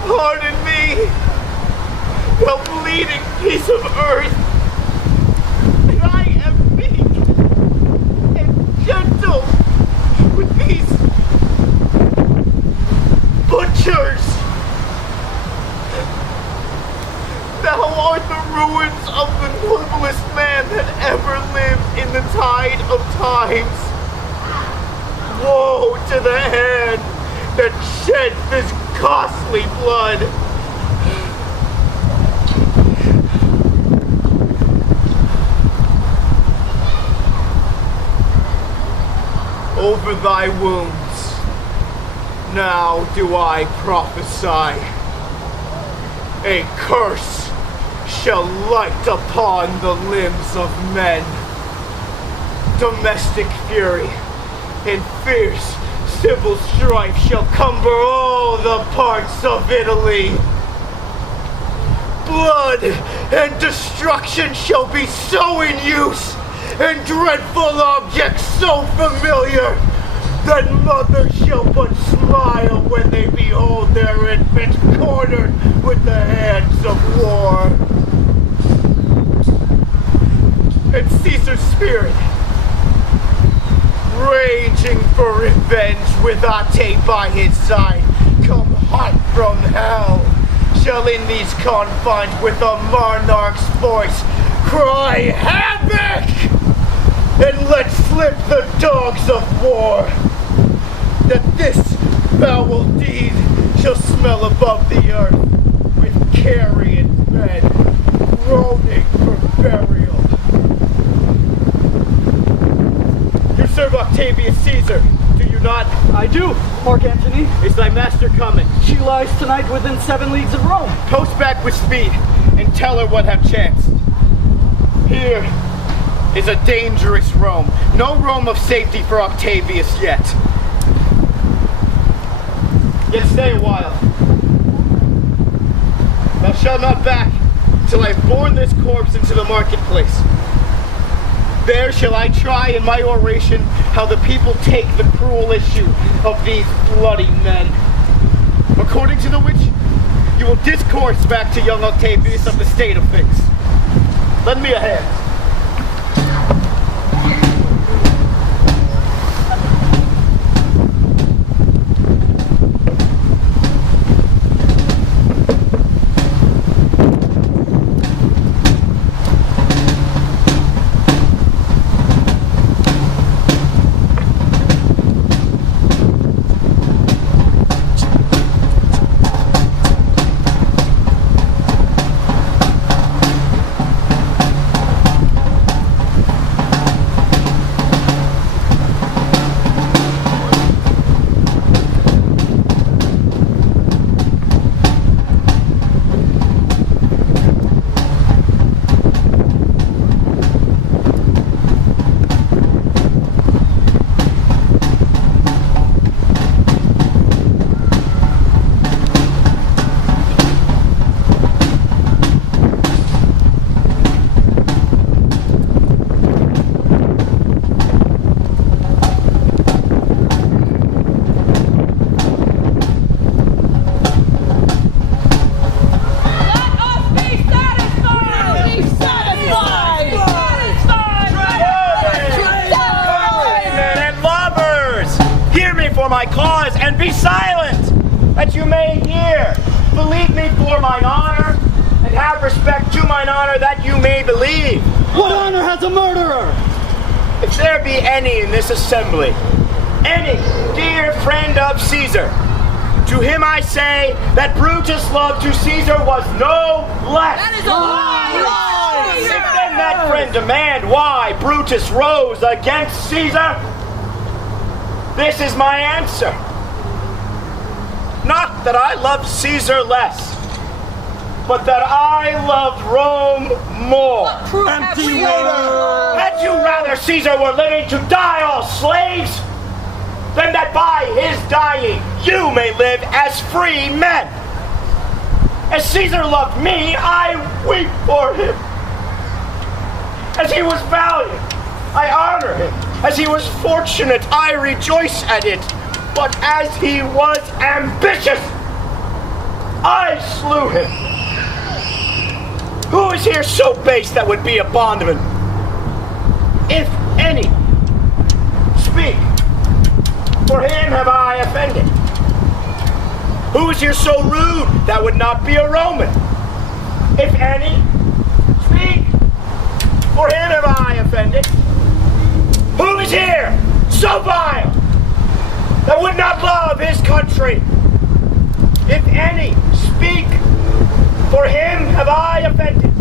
Pardon me, thou bleeding piece of earth. I am meek and gentle with these butchers. Thou art the ruins of the noblest man that ever lived in the tide of times. Woe to the hand that shed this costly blood. Over thy wounds, now do I prophesy. A curse shall light upon the limbs of men. Domestic fury and fierce civil strife shall cumber all the parts of Italy. Blood and destruction shall be so in use, and dreadful objects so familiar, that mothers shall but smile when they behold their infants cornered with the hands of war. And Caesar's spirit, raging for revenge with Otterbine by his side, come hot from hell, shall in these confines with a monarch's voice cry havoc, and let slip the dogs of war, that this foul deed shall smell above the earth with carrion men groaning for burial. You serve Octavius Caesar, do you not? I do, Mark Antony. Is thy master coming? She lies tonight within 7 leagues of Rome. Post back with speed, and tell her what have chanced. Here is a dangerous Rome. No Rome of safety for Octavius yet. Yet stay a while. Thou shalt not back till I have borne this corpse into the marketplace. There shall I try in my oration how the people take the cruel issue of these bloody men. According to the which, you will discourse back to young Octavius of the state of things. Lend me a hand. My cause, and be silent, that you may hear. Believe me for mine honor, and have respect to mine honor, that you may believe. What honor has a murderer? If there be any in this assembly, any dear friend of Caesar, to him I say that Brutus' love to Caesar was no less. That is a lie! If then that friend demand why Brutus rose against Caesar, this is my answer. Not that I loved Caesar less, but that I loved Rome more. Empty word! Had you rather Caesar were living to die all slaves, than that by his dying you may live as free men? As Caesar loved me, I weep for him. As he was valiant, I honor him. As he was fortunate, I rejoice at it. But as he was ambitious, I slew him. Who is here so base that would be a bondman? If any, speak. For him have I offended. Who is here so rude that would not be a Roman? If any, speak. For him have I offended. Who is here so vile that would not love his country? If any, speak. For him have I offended.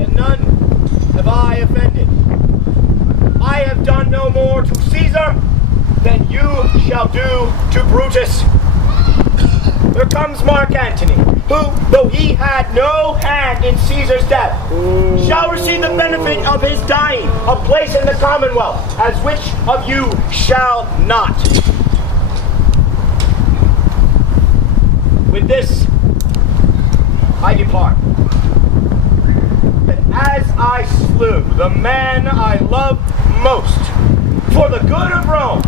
And none have I offended. I have done no more to Caesar than you shall do to Brutus. Here comes Mark Antony, who, though he had no hand in Caesar's death, shall receive the benefit of his dying, a place in the Commonwealth, as which of you shall not? With this, I depart. That as I slew the man I loved most, for the good of Rome,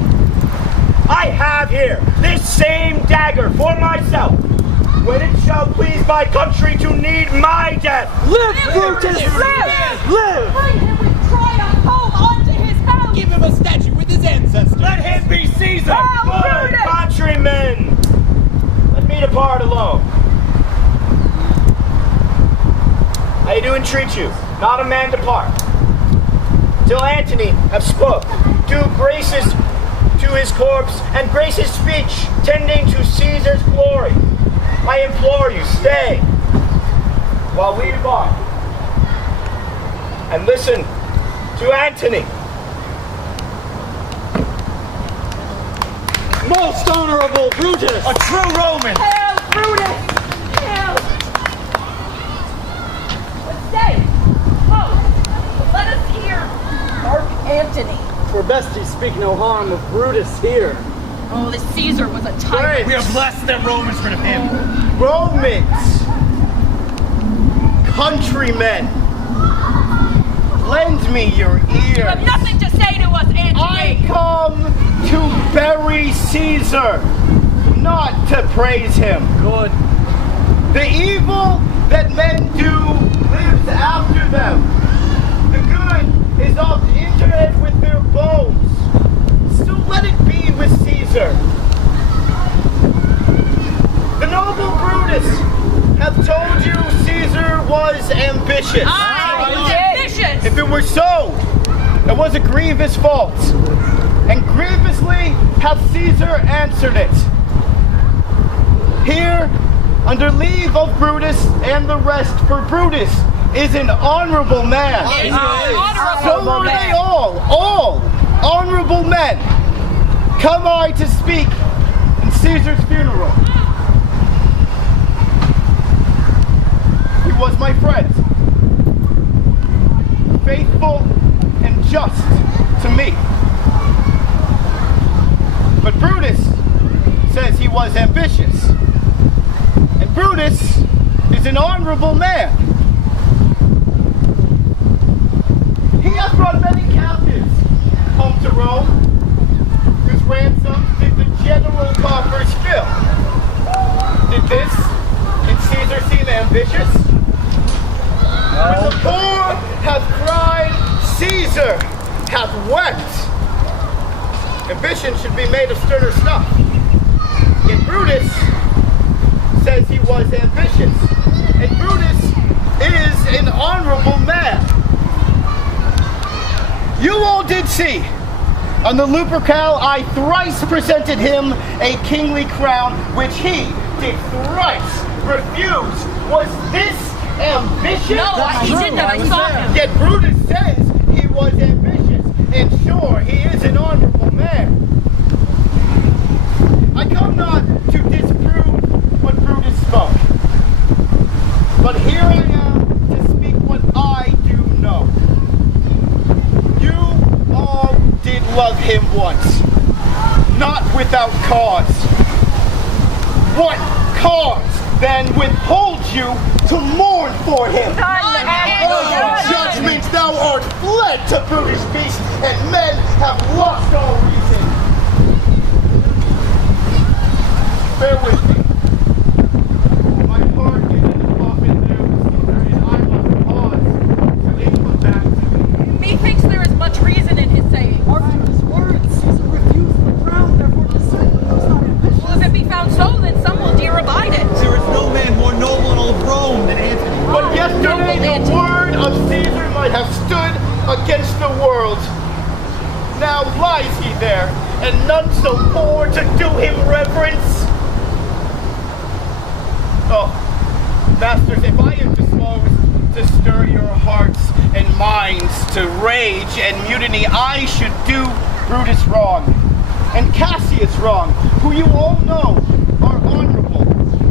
I have here this same dagger for myself, when it shall please my country to need my death. Live, Brutus! Live! Bring him with triumph home onto his house! Give him a statue with his ancestors. Let him be Caesar! Oh, Good Brutus! countrymen! Let me depart alone. I do entreat you, not a man depart, till Antony have spoke, do graces to his corpse, and grace his speech, tending to Caesar's glory. I implore you, stay, while we depart, and listen to Antony. Most honorable Brutus! A true Roman! Hail, Brutus! Hail! But stay! Oh, let us hear Mark Antony. For best he speak no harm of Brutus here. Oh, this Caesar was a tyrant. We are blessed that Romans rid of him. Romans, countrymen, lend me your ears. You have nothing to say to us, Antony. I come to bury Caesar, not to praise him. Good. The evil that men do lives after them. The good is oft interred with their bones. So let it be with Caesar. The noble Brutus hath told you Caesar was ambitious. Ambitious! If it were so, it was a grievous fault, and grievously hath Caesar answered it. Here, under leave of Brutus and the rest, for Brutus is an honorable man. So are they all honorable men. Come I to speak in Caesar's funeral. He was my friend, faithful and just to me. But Brutus says he was ambitious. And Brutus is an honorable man. He has brought many captives home to Rome, whose ransoms did the general coffers fill. Did this in Caesar seem ambitious? When the poor hath cried, Caesar hath wept. Ambition should be made of sterner stuff. Yet Brutus says he was ambitious. And Brutus is an honorable man. You all did see. On the Lupercal I thrice presented him a kingly crown, which he did thrice refuse. Was this ambition? No, he didn't. I saw him. Yet Brutus says he was ambitious, and sure, he is an honorable man. I come not to disprove what Brutus spoke, but here I am to speak what I do know. You all did love him once, not without cause. What cause then withholds you to mourn for him? Oh, judgment, thou art fled to brutish beasts, and men have lost all reason. Bear with me. My heart is in the coffin there with Caesar, and I must pause till they come back to me. Methinks there is much reason in his saying. Arthur's words, Caesar refused the crown, therefore discipline was not ambitious. Well, if it be found so, then some will dare abide it. There is no man more noble in all of Rome than Antony. But yesterday the word of Caesar might have stood against the world. Now lies he there, and none so poor to do him reverence. Oh, masters, if I am disposed to stir your hearts and minds to rage and mutiny, I should do Brutus wrong, and Cassius wrong, who you all know are honorable.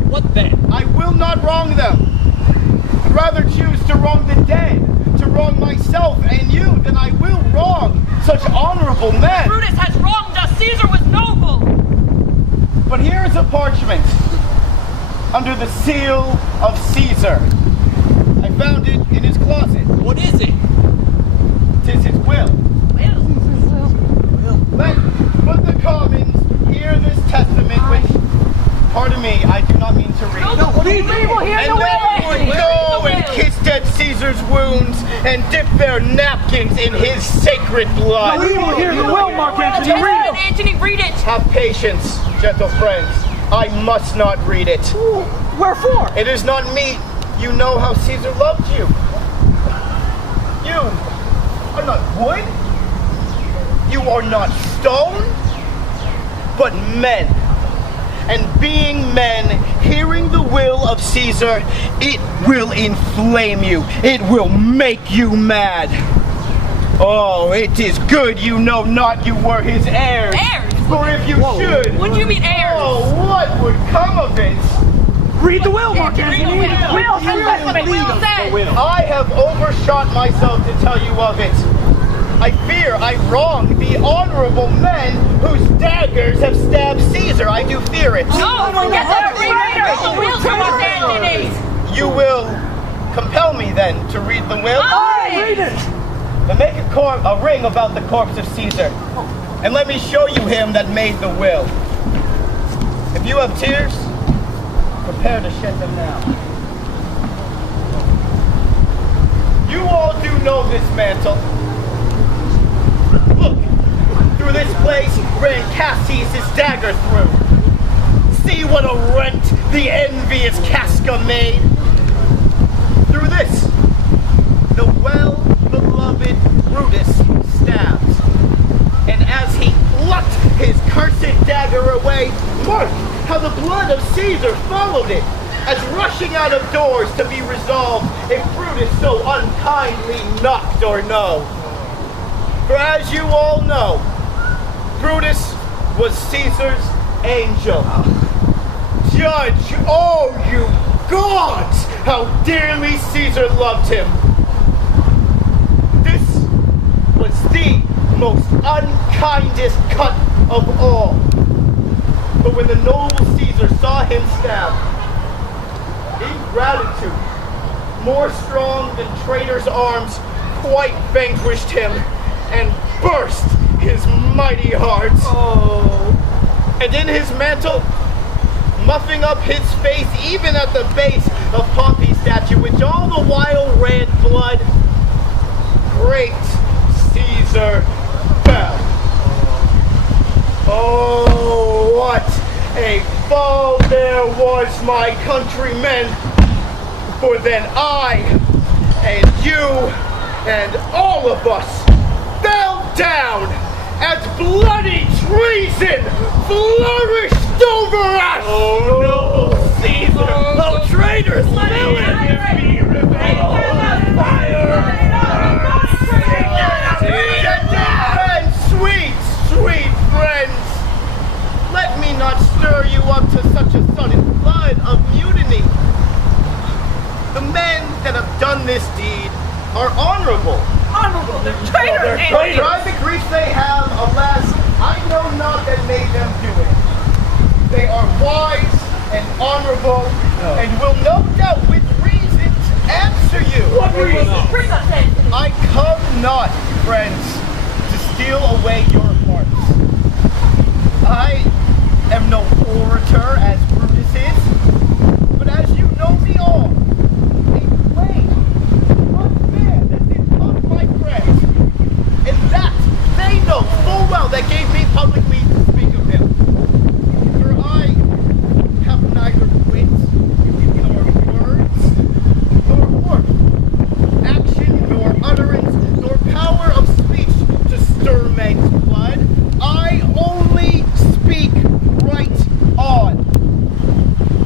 What then? I will not wrong them. I'd rather choose to wrong the dead, to wrong myself and you, than I will wrong such honorable men. Brutus has wronged us. Caesar was noble. But here is a parchment under the seal of Caesar. I found it in his closet. What is it? 'Tis his will. Let the commons hear this testament, which, pardon me, I do not mean to read. No, we will hear And the they will. would go and kiss dead Caesar's wounds and dip their napkins in his sacred blood. We will hear the will, Mark Antony. Read it, Antony, read it. Have patience, gentle friends. I must not read it. Wherefore? It is not meet. You know how Caesar loved you. You are not wood. You are not stone, but men. And being men, hearing the will of Caesar, it will inflame you. It will make you mad. Oh, it is good you know not you were his heirs. Heirs? For if you should, What do you mean heirs? oh, what would come of it? Read the will, Mark Antony. Will says what the will says. I have overshot myself to tell you of it. I fear I wrong the honorable men whose daggers have stabbed Caesar. I do fear it. No, get the traitor! The will to us, Antony! You will compel me then to read the will? Aye! Read it! Then make a ring about the corpse of Caesar, and let me show you him that made the will. If you have tears, prepare to shed them now. You all do know this mantle. Look, through this place ran Cassius his dagger through. See what a rent the envious Casca made. Through this, the well-beloved Brutus stabbed. And as he plucked his cursed dagger away, mark how the blood of Caesar followed it, as rushing out of doors to be resolved if Brutus so unkindly knocked or no. For as you all know, Brutus was Caesar's angel. Judge, oh you gods, how dearly Caesar loved him. This was the most unkindest cut of all. But when the noble Caesar saw him stabbed, ingratitude, more strong than traitor's arms, quite vanquished him and burst his mighty heart. Oh. And in his mantle, muffing up his face even at the base of Pompey's statue, which all the while ran blood, great Caesar fell. Oh, what a fall there was, my countrymen, for then I and you and all of us fell down as bloody treason flourished over us! Oh, noble Caesar! Oh, traitors! Sweet friends, let me not stir you up to such a sudden flood of mutiny. The men that have done this deed are honorable. Honorable, they're traitors! Try the grief they have, alas, I know not that made them do it. They are wise and honorable, and will no doubt with reason answer you. What reason? Bring us in. I come not, friends, to steal away your hearts. I am no orator as Brutus is, but as you know me all, a plain, one man that did love my friends, and that they know full well that gave me publicly to speak of him. For I have neither wit, nor words, nor worth, action, nor utterance, nor power of speech to stir men's blood. I only speak right on.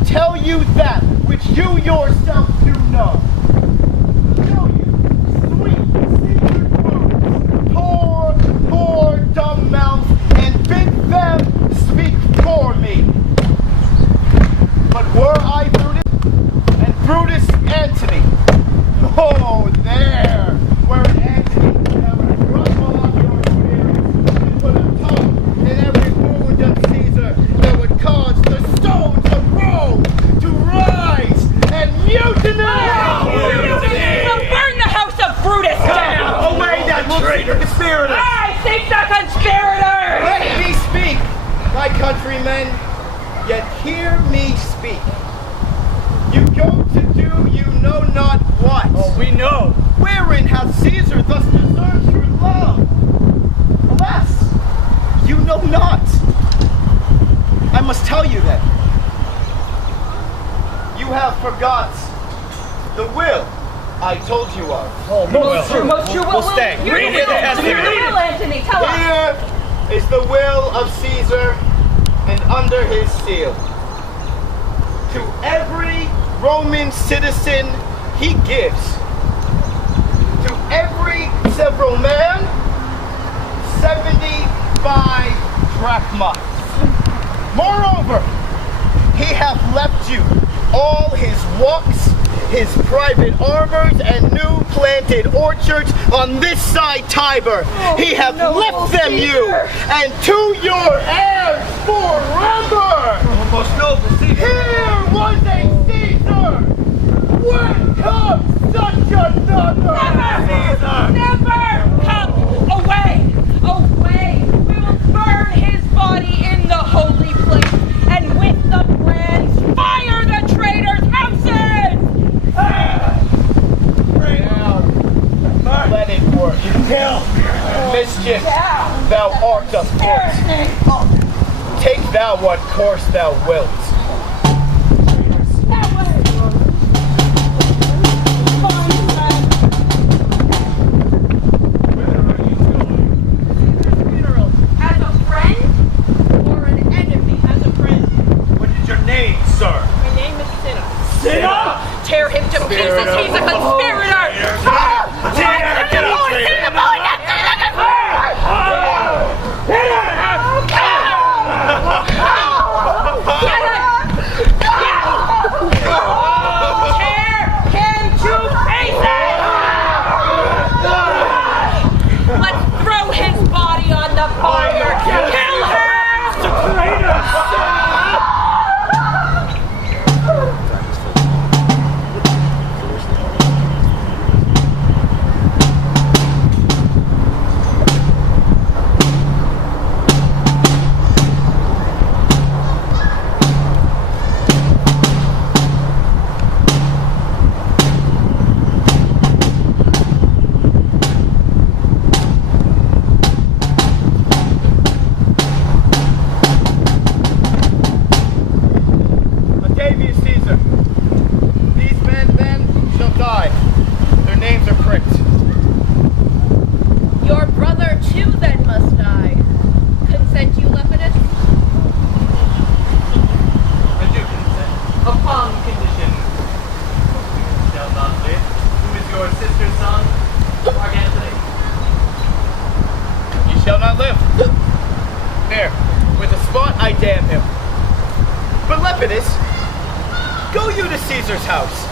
Tell you that which you yourself do know. Tell you sweet secret words, poor dumb mouths, and bid them speak for me. But were I Brutus, and Brutus Antony, oh there, were Antony that would rumble on your ears and put a tongue in every wound of Caesar that would cause the stones of Rome to rise and mutiny! We'll burn the house of Brutus down! Away that traitor conspirator! I seek the conspirator! Let me speak, my countrymen, yet hear me speak. You go to do you know not what. Oh, we know. Wherein hath Caesar thus deserved your love? Alas, you know not. I must tell you then. You have forgot the will I told you of. Oh, Most true. We'll stay. Read it, Antony. Antony, tell us. Here is the will of Caesar, and under his seal. To every Roman citizen he gives, to every several man, 75 drachma. Moreover, he hath left you all his walks, his private arbors and new planted orchards on this side Tiber. He hath left them you, and to your heirs forever. Most noble Caesar. Here was a Caesar. When comes such another? Never! Come away! Away! We will burn his body in the holy place, and with the brands fire the traitors' houses! Let it work. Dill, mischief, thou art of course. Take thou what course thou wilt. As a friend or an enemy? As a friend. What is your name, sir? My name is Cinna. Cinna! Tear him to pieces, he's a conspirator! Get up, traitor! Tear him to pieces! Let's throw his body on the fire! Kill him! Octavius Caesar. These men then shall die. Their names are pricked. Your brother too then must die. Consent you, Lepidus? I do consent. Upon condition. You shall not live. Who is your sister's son? Mark Antony. You shall not live. There, with a spot I damn him. But Lepidus, go you to Caesar's house.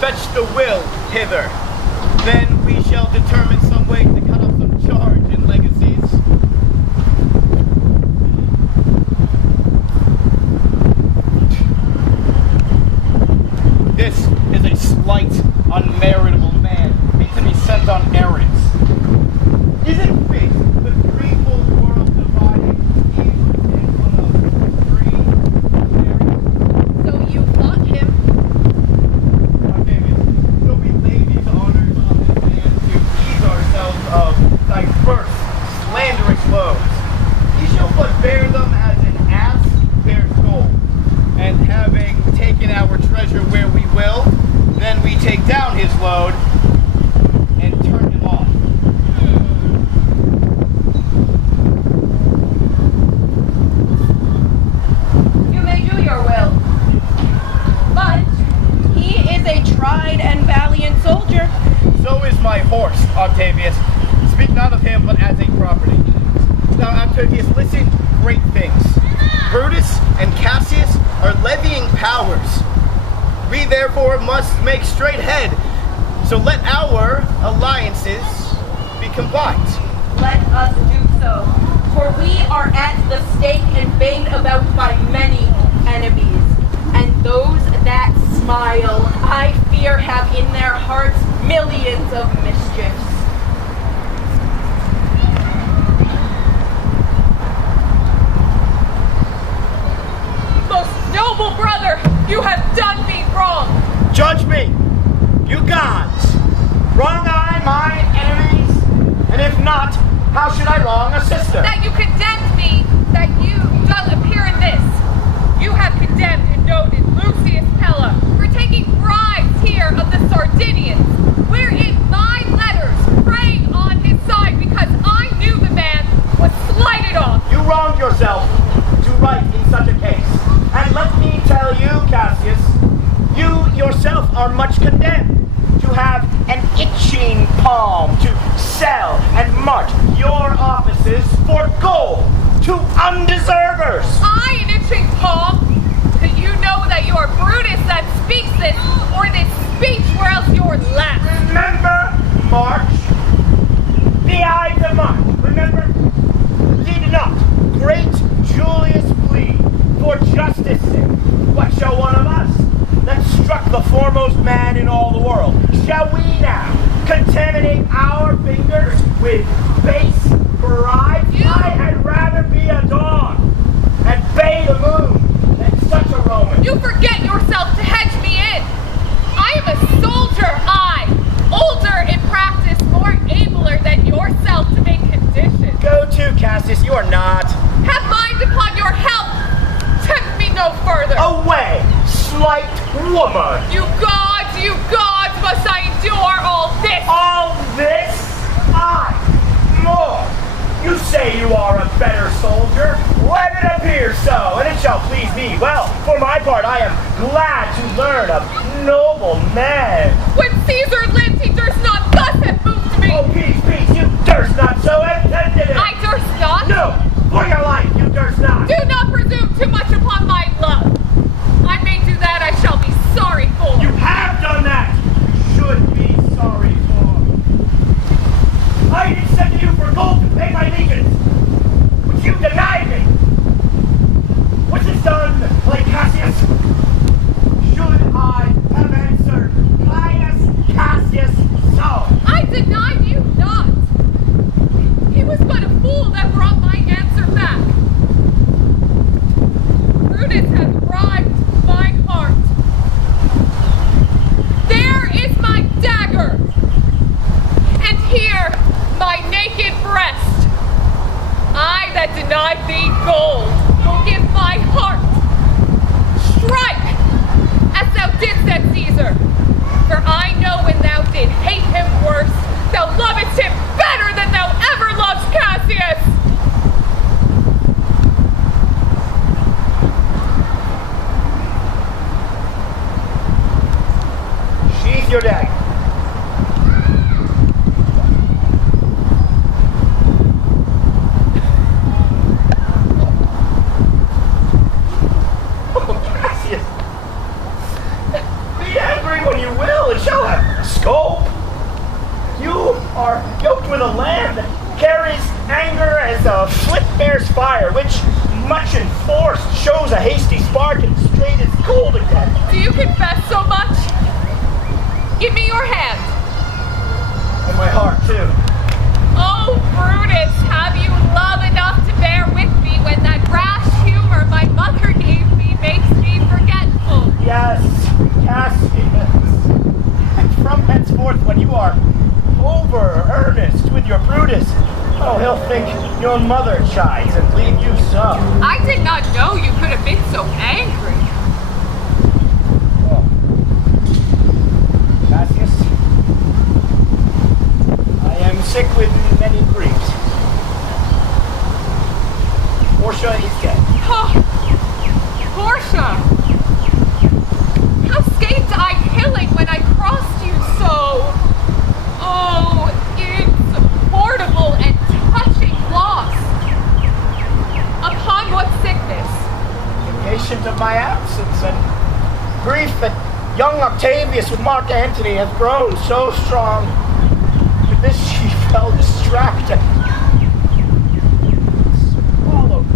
Fetch the will hither. Then we shall determine some way to cut off some charge in legacies. This is a slight, unmeritable man, meant to be sent on errands. Is it fit the threefold world divided, he would take one of three areas? So you fought him. Octavius, so we lay these honors on this man to ease ourselves of diverse, slanderous loads. He shall but bear them as an ass bears gold. And having taken our treasure where we will, then we take down his load and turn him off. You may do your will. But he is a tried and valiant soldier. So is my horse, Octavius. Speak not of him, but as a property. Now, Octavius, listen, great things. Brutus and Cassius are levying powers. We therefore must make straight head. So let our alliances be combined. Let us do so. For we are at the stake and banged about by many enemies. And those that smile, I fear, have in their hearts millions of mischiefs. Most noble brother, you have done me wrong. Judge me, you gods. Wrong I mine enemies? And if not, how should I wrong a sister? That you condemned me, that you doth appear in this. You have condemned and noted Lucius Pella for taking bribes here of the Sardinians, wherein my letters praying on his side because I knew the man was slighted on. You wronged yourself to write in such a case. And let me tell you, Cassius, you yourself are much condemned to have an itching palm to sell and mart your offices for gold to undeservers. I an itching palm? You know that you are Brutus that speaks this, or this speech your last. Remember March? The Ides of March, remember? Did not great Julius plead for justice sake? What shall one of us, that struck the foremost man in all the world, shall we now contaminate our fingers with base bribes? I had rather be a dog and bay the moon than such a Roman. You forget yourself to hedge me in. I am a soldier, older in practice, more abler than yourself to make conditions. Go to, Cassius, you are not. Have mind upon your help. Tempt me no further. Away, slight woman. You gods, must I endure all this? All this? I, more. You say you are a better soldier. Let it appear so, and it shall please me. Well, for my part, I am glad to learn of noble men. When Caesar lived, he durst not thus have moved me. Oh, peace, you durst not so have tempted it. I durst not? No, for your life, you durst not. Do not presume too much upon my love. I may do that, I shall be sorry for. You have done that. You should be sorry for. I did send you for gold to pay my legions, which you denied me. Was this done like Cassius? Should I have answered Caius Cassius so? I denied you not. He was but a fool that brought my answer back. Brutus hath bribed my heart. There is my dagger, and here my naked breast. I that denied thee gold will give my heart. Strike, as thou didst at Caesar, for I know when thou did hate him worst, thou lovedst him better than thou ever loved Cassius. Sheath your dagger. Oh, Cassius. Be angry when you will, it shall have scope. You are yoked with a lamb that carries anger as a flint bears fire, which, much enforced, shows a hasty spark and straight as cold again. Do you confess so much? Give me your hand. And my heart, too. Oh, Brutus, have you love enough to bear with me when that rash humor my mother gave me makes me forgetful? Yes, Cassius. And from henceforth, when you are over earnest with your Brutus, oh, he'll think your mother chides and leave you so. I did not know you could have been so angry. Oh. Cassius, I am sick with many griefs. Portia is dead. Oh, Portia! How scaped I killing when I crossed you so? Oh, insupportable and touching loss. Upon what sickness? Impatient of my absence and grief that young Octavius with Mark Antony hath grown so strong. With this she fell distracted. Swallowed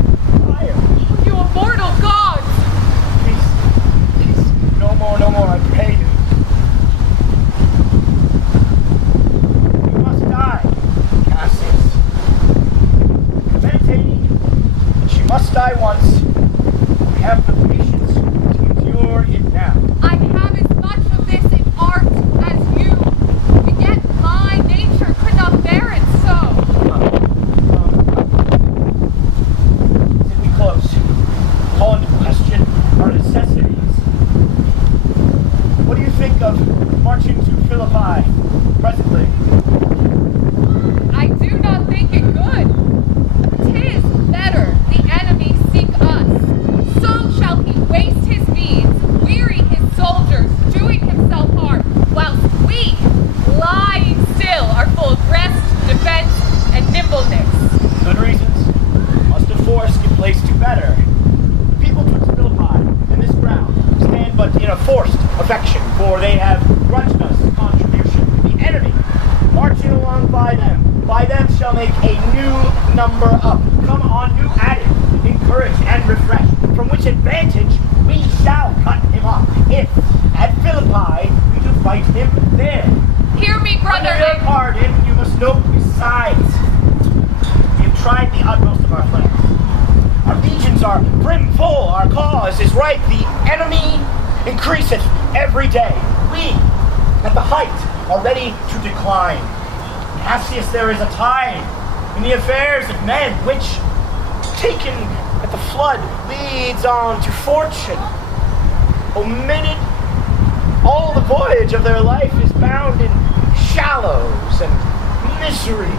fire. You immortal gods! Please, no more, I pray you. You must die, Cassius. Meditating, she must die once. We have the patience to endure it now. I have as much of this in art as you, and yet my nature could not bear it so. Sit me close. Call into question our necessities. What do you think of marching to Philippi presently? I do not think it good. 'Tis better the enemy seek us. So shall he waste his means, weary his soldiers, doing himself harm, whilst we, lying still, are full of rest, defense, and nimbleness. Good reasons. Must of force give place to better. The people put to Philippi and this ground stand but in a forced affection, for they have grudged us contrary. enemy, marching along by them. By them shall make a new number up. Come on, new added, encourage and refresh. From which advantage we shall cut him off. If at Philippi we do fight him there. Hear me, brother. Under your pardon, you must note besides, we have tried the utmost of our friends. Our legions are brim full, our cause is right. The enemy increaseth every day. We, at the height, are ready to decline. Cassius, there is a time in the affairs of men which, taken at the flood, leads on to fortune. Omitted, all the voyage of their life is bound in shallows and miseries.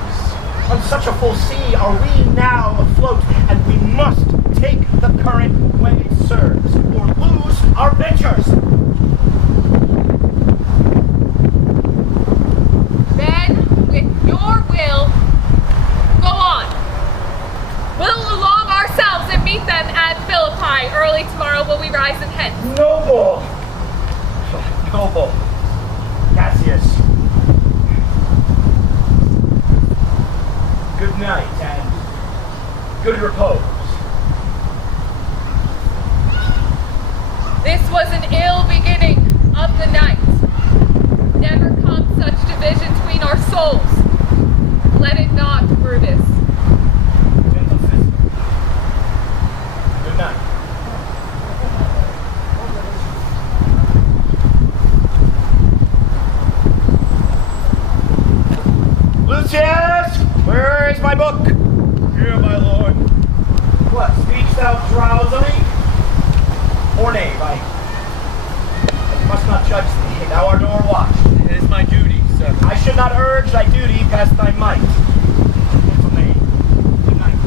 On such a full sea are we now afloat, and we must take the current when it serves, or lose our ventures. Then, with your will, go on. We'll along ourselves and meet them at Philippi early tomorrow when we rise in hence. Noble! Noble. Cassius. Good night and good repose. This was an ill beginning of the night. Never come such division between our souls. Let it not, Brutus. Gentle sister. Good night. Lucius! Where is my book? Here, my lord. What, speaks thou drowsily? Or knave, I must not judge thee. Thou art o'erwatched. It is my duty, sir. I should not urge thy duty past thy might. Gentle knave. Good night.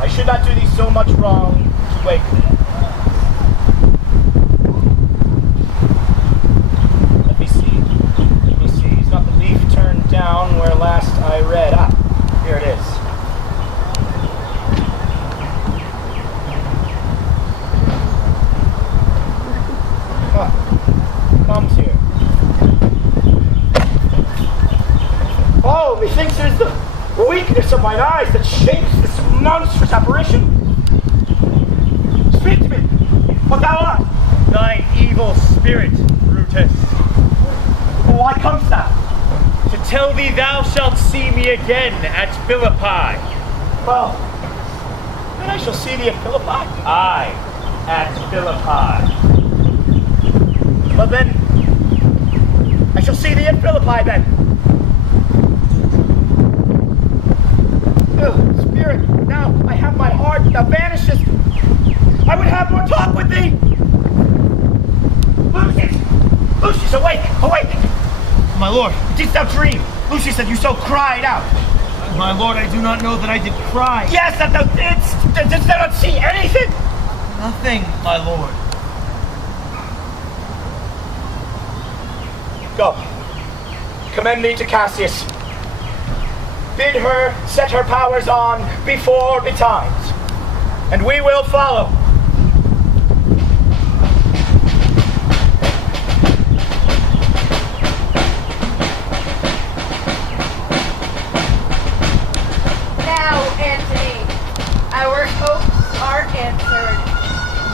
I should not do thee so much wrong to wake thee. Let me see. Is not the leaf turned down where last I read? Ah, here it is. Comes here. Oh, methinks it is the weakness of mine eyes that shapes this monstrous apparition. Speak to me, what thou art. Thy evil spirit, Brutus. Why comest thou? To tell thee thou shalt see me again at Philippi. Well, then I shall see thee at Philippi. Aye, at Philippi. Well then, I shall see thee at Philippi then. Spirit, now I have my heart, thou vanishest. I would have more talk with thee. Lucius! Lucius, awake! Awake! My lord, Didst thou dream? Lucius said you so cried out. my lord, I do not know that I did cry. Yes, that thou didst! Didst thou not see anything? Nothing, my lord. Go. Commend thee to Cassius. Bid her set her powers on before betimes, and we will follow. Now, Antony, our hopes are answered.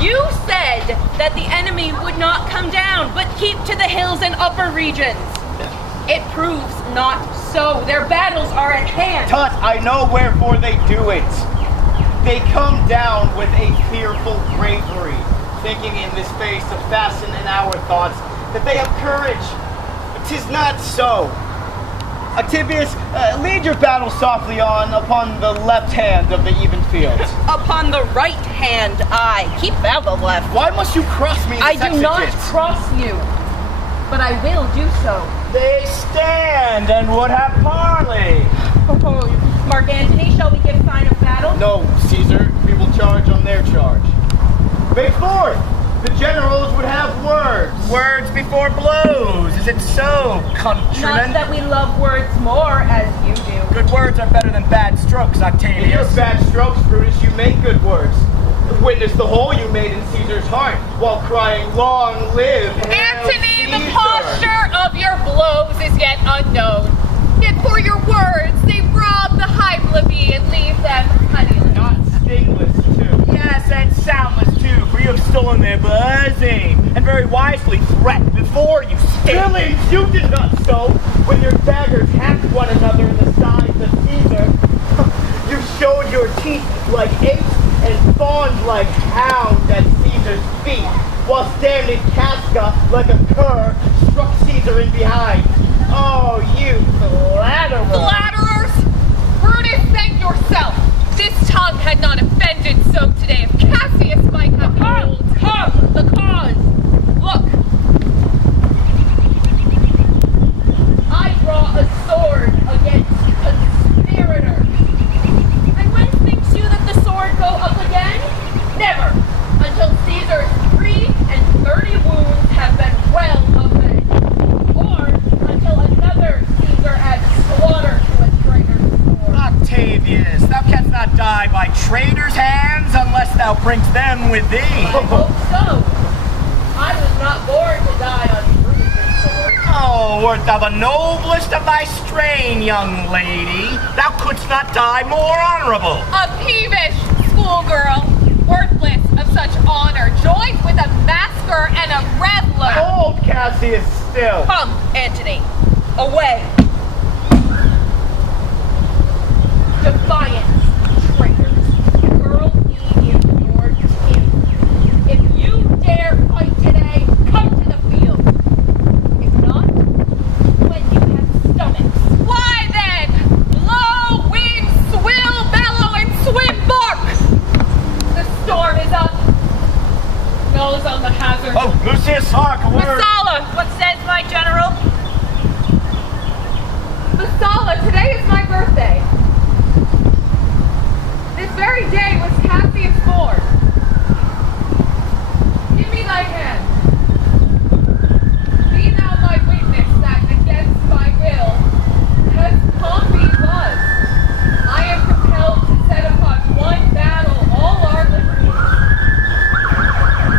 You said that the enemy would not come down, but keep to the hills and upper regions. It proves not so. Their battles are at hand. Tut, I know wherefore they do it. They come down with a fearful bravery, thinking in this face to fasten in our thoughts that they have courage. But 'tis not so. Octavius, lead your battle softly on upon the left hand of the even fields. Upon the right hand, I keep thou the left. Why must you cross me in I do not exegesis? cross you, but I will do so. They stand and would have parley. Oh, Mark Antony, shall we give sign of battle? No, Caesar, we will charge on their charge. Make forth! the generals would have words. Words before blows. Is it so, countrymen? Not that we love words more as you do. Good words are better than bad strokes, In your Octavius. bad strokes, Brutus, you make good words. Witness the hole you made in Caesar's heart while crying, "Long live Hail Antony, the Caesar." posture of your blows is yet unknown. Yet for your words, they rob the high plebeian, leave them penniless. Not stingless, too. Yes, and soundless too, for you have stolen their buzzing, and very wisely threat before you sting. Really, you did not so. When your daggers hacked one another in the sides of Caesar, you showed your teeth like apes and fawned like hounds at Caesar's feet, while standing Casca like a cur struck Caesar in behind. Oh, you flatterer! Flatterers! Brutus, thank yourself. This tongue had not offended so today if Cassius might have told. Come, the cause. Look. I draw a sword against Conspirator. And when thinks you that the sword go up again? Never, until Caesar's 330 wounds have been well avenged. Or until another Caesar adds slaughter to a traitor's sword. Octavius, thou canst not die by traitors' hands unless thou bringst them with thee. I hope so. I was not born to die on Brutus' sword. Oh, wert thou the noblest of thy strain, young lady, thou couldst not die more honorable. A peevish schoolgirl, worthless of such honor, joined with a masker and a reveler. Old Cassius still. Come, Antony, away. Defiance, traitors. Girl, ye in your teeth. If you dare fight today, come to the field. If not, when you have stomachs. Why then? Blow, wind, swill, bellow, and swim bark. The storm is up. Nose on the hazard. Oh, Lucius, hark, a word. Messala! What says my general? Messala, today is my birthday. This very day was Cassius born. Give me thy hand. Be thou my witness that against my will, as Pompey was, I am compelled to set upon one battle all our liberties.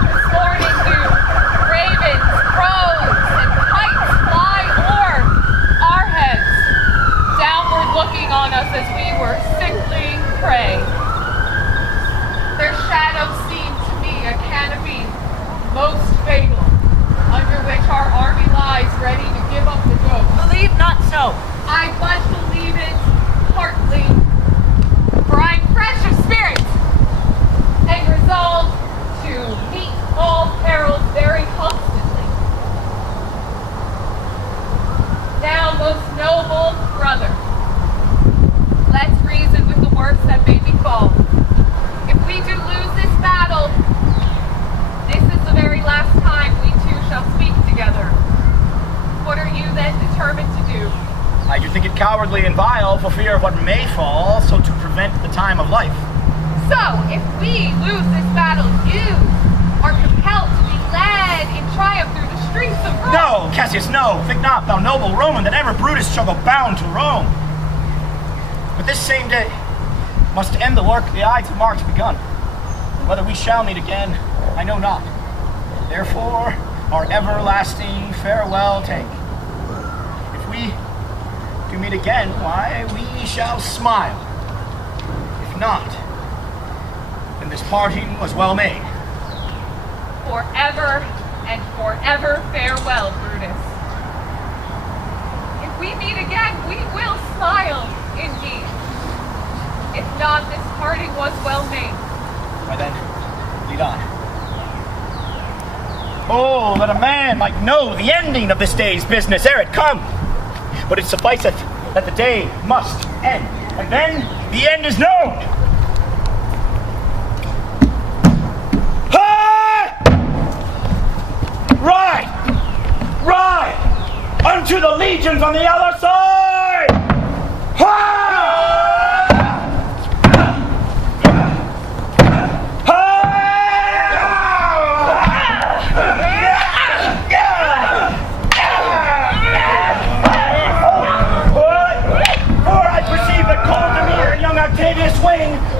This morning do ravens, crows, and kites fly o'er our heads, downward looking on us as we were sickly prey. Their shadows seem to me a canopy most fatal, under which our army lies ready to give up the ghost. Believe not so. I but believe it partly, for I am fresh of spirit, and resolved to meet all perils very constantly. Now, most noble brother, let's reason with the worst that may befall. If we do lose this battle, this is the very last time we two shall speak together. What are you then determined to do? I do think it cowardly and vile for fear of what may fall, so to prevent the time of life. So, if we lose this battle, you are compelled to be led in triumph through the streets of Rome. No, Cassius, no. Think not, thou noble Roman, that ever Brutus shall go bound to Rome. But this same day must end the work the Ides of March begun. Whether we shall meet again, I know not. Therefore, our everlasting farewell take. If we do meet again, why, we shall smile. If not, then this parting was well made. Forever and forever farewell, Brutus. If we meet again, we will smile, indeed. If not, this parting was well made. Why then, lead on. Oh, that a man might know the ending of this day's business ere it come. But it sufficeth that the day must end, and then the end is known. Ha! Ride! Ride! Unto the legions on the other side! Ha! Ha!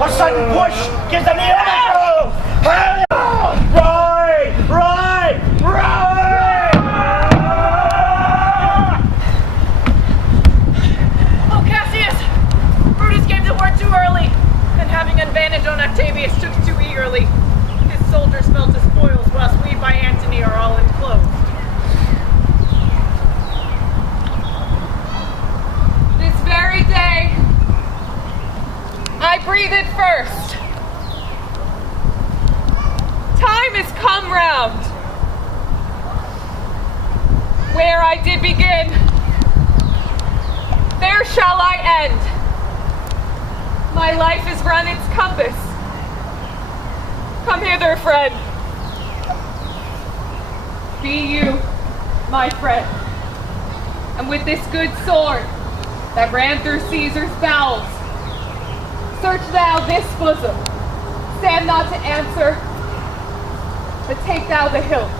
A sudden push gives them the energy! Right! Oh, Cassius! Brutus gave the word too early, and having advantage on Octavius took it too eagerly. His soldiers smelt his spoils, whilst we by Antony are all enclosed. This very day, I breathe it first. Time is come round. Where I did begin, there shall I end. My life has run its compass. Come hither, friend. Be you my friend. And with this good sword that ran through Caesar's bowels, search thou this bosom. Stand not to answer, but take thou the hilt.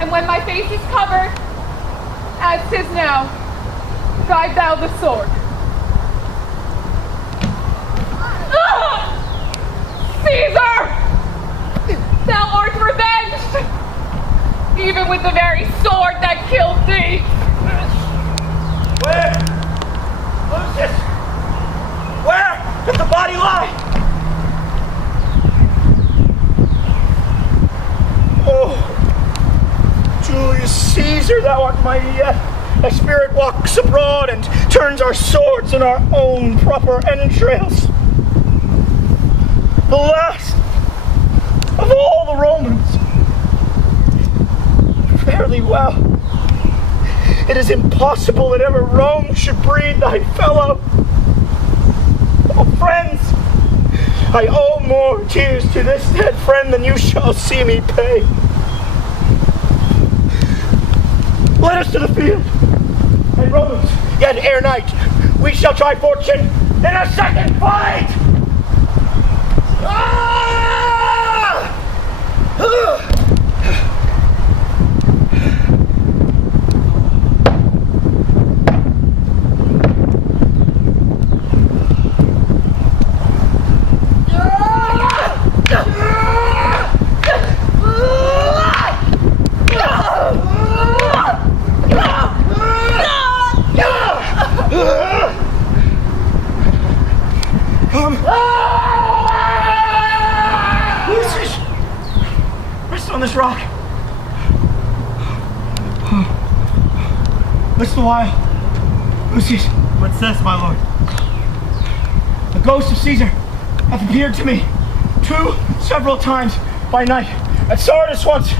And when my face is covered, as 'tis now, guide thou the sword. Ah! Caesar! Thou art revenged! Even with the very sword that killed thee! Where? Lucius! Where does the body lie? Oh, Julius Caesar, thou art mighty yet. Thy spirit walks abroad and turns our swords in our own proper entrails. The last of all the Romans. Fare thee well. It is impossible that ever Rome should breed thy fellow. Oh, friends, I owe more tears to this dead friend than you shall see me pay. Let us to the field. And Romans, yet ere night, we shall try fortune in a second fight! Ah! Lucius! Rest on this rock. Listen a while. Lucius. What's this, my lord? The ghost of Caesar hath appeared to me several times by night. At Sardis once,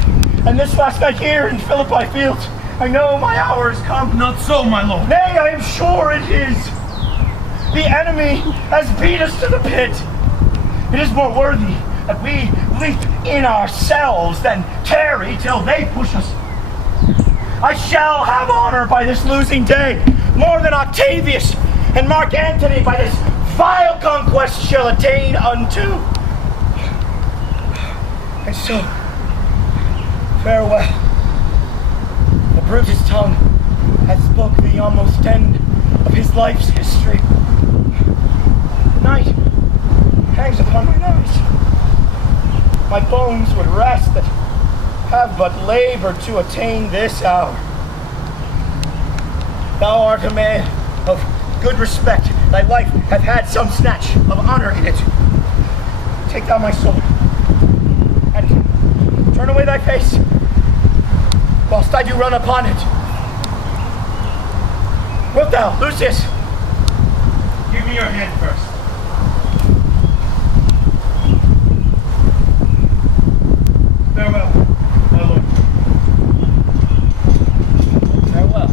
and this last night here in Philippi fields. I know my hour has come. Not so, my lord. Nay, I am sure it is. The enemy has beat us to the pit. It is more worthy that we leap in ourselves than tarry till they push us. I shall have honor by this losing day, more than Octavius and Mark Antony by this vile conquest shall attain unto. And so, farewell. The Brutus tongue hath spoke the almost end of his life's history. Night hangs upon my eyes. My bones would rest that have but labored to attain this hour. Thou art a man of good respect. Thy life hath had some snatch of honor in it. Take thou my sword, and turn away thy face, whilst I do run upon it. Wilt thou, Lucius? Give me your hand first. Farewell, my lord. Farewell.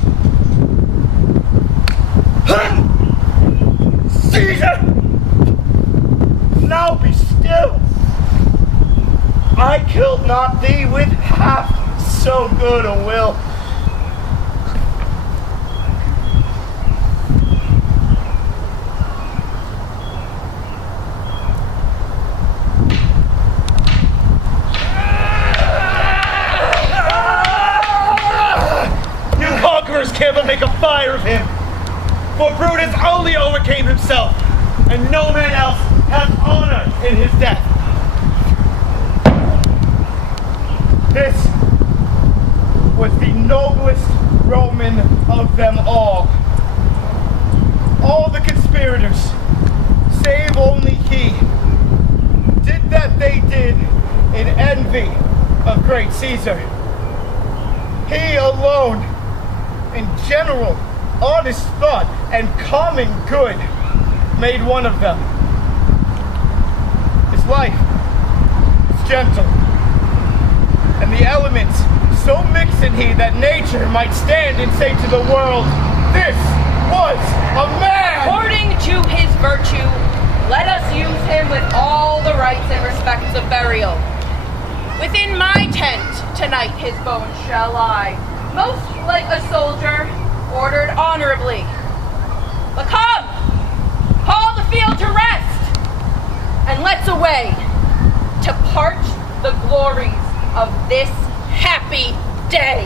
Caesar! Now be still. I killed not thee with half so good a will. Can't but make a fire of him. For Brutus only overcame himself, and no man else has honor in his death. This was the noblest Roman of them all. All the conspirators, save only he, did that they did in envy of great Caesar. He alone, in general, honest thought and common good, made one of them. His life was gentle, and the elements so mixed in he that nature might stand and say to the world, this was a man! According to his virtue, let us use him with all the rites and respects of burial. Within my tent tonight his bones shall lie, most like a soldier, ordered honorably. But come, call the field to rest, and let's away to part the glories of this happy day.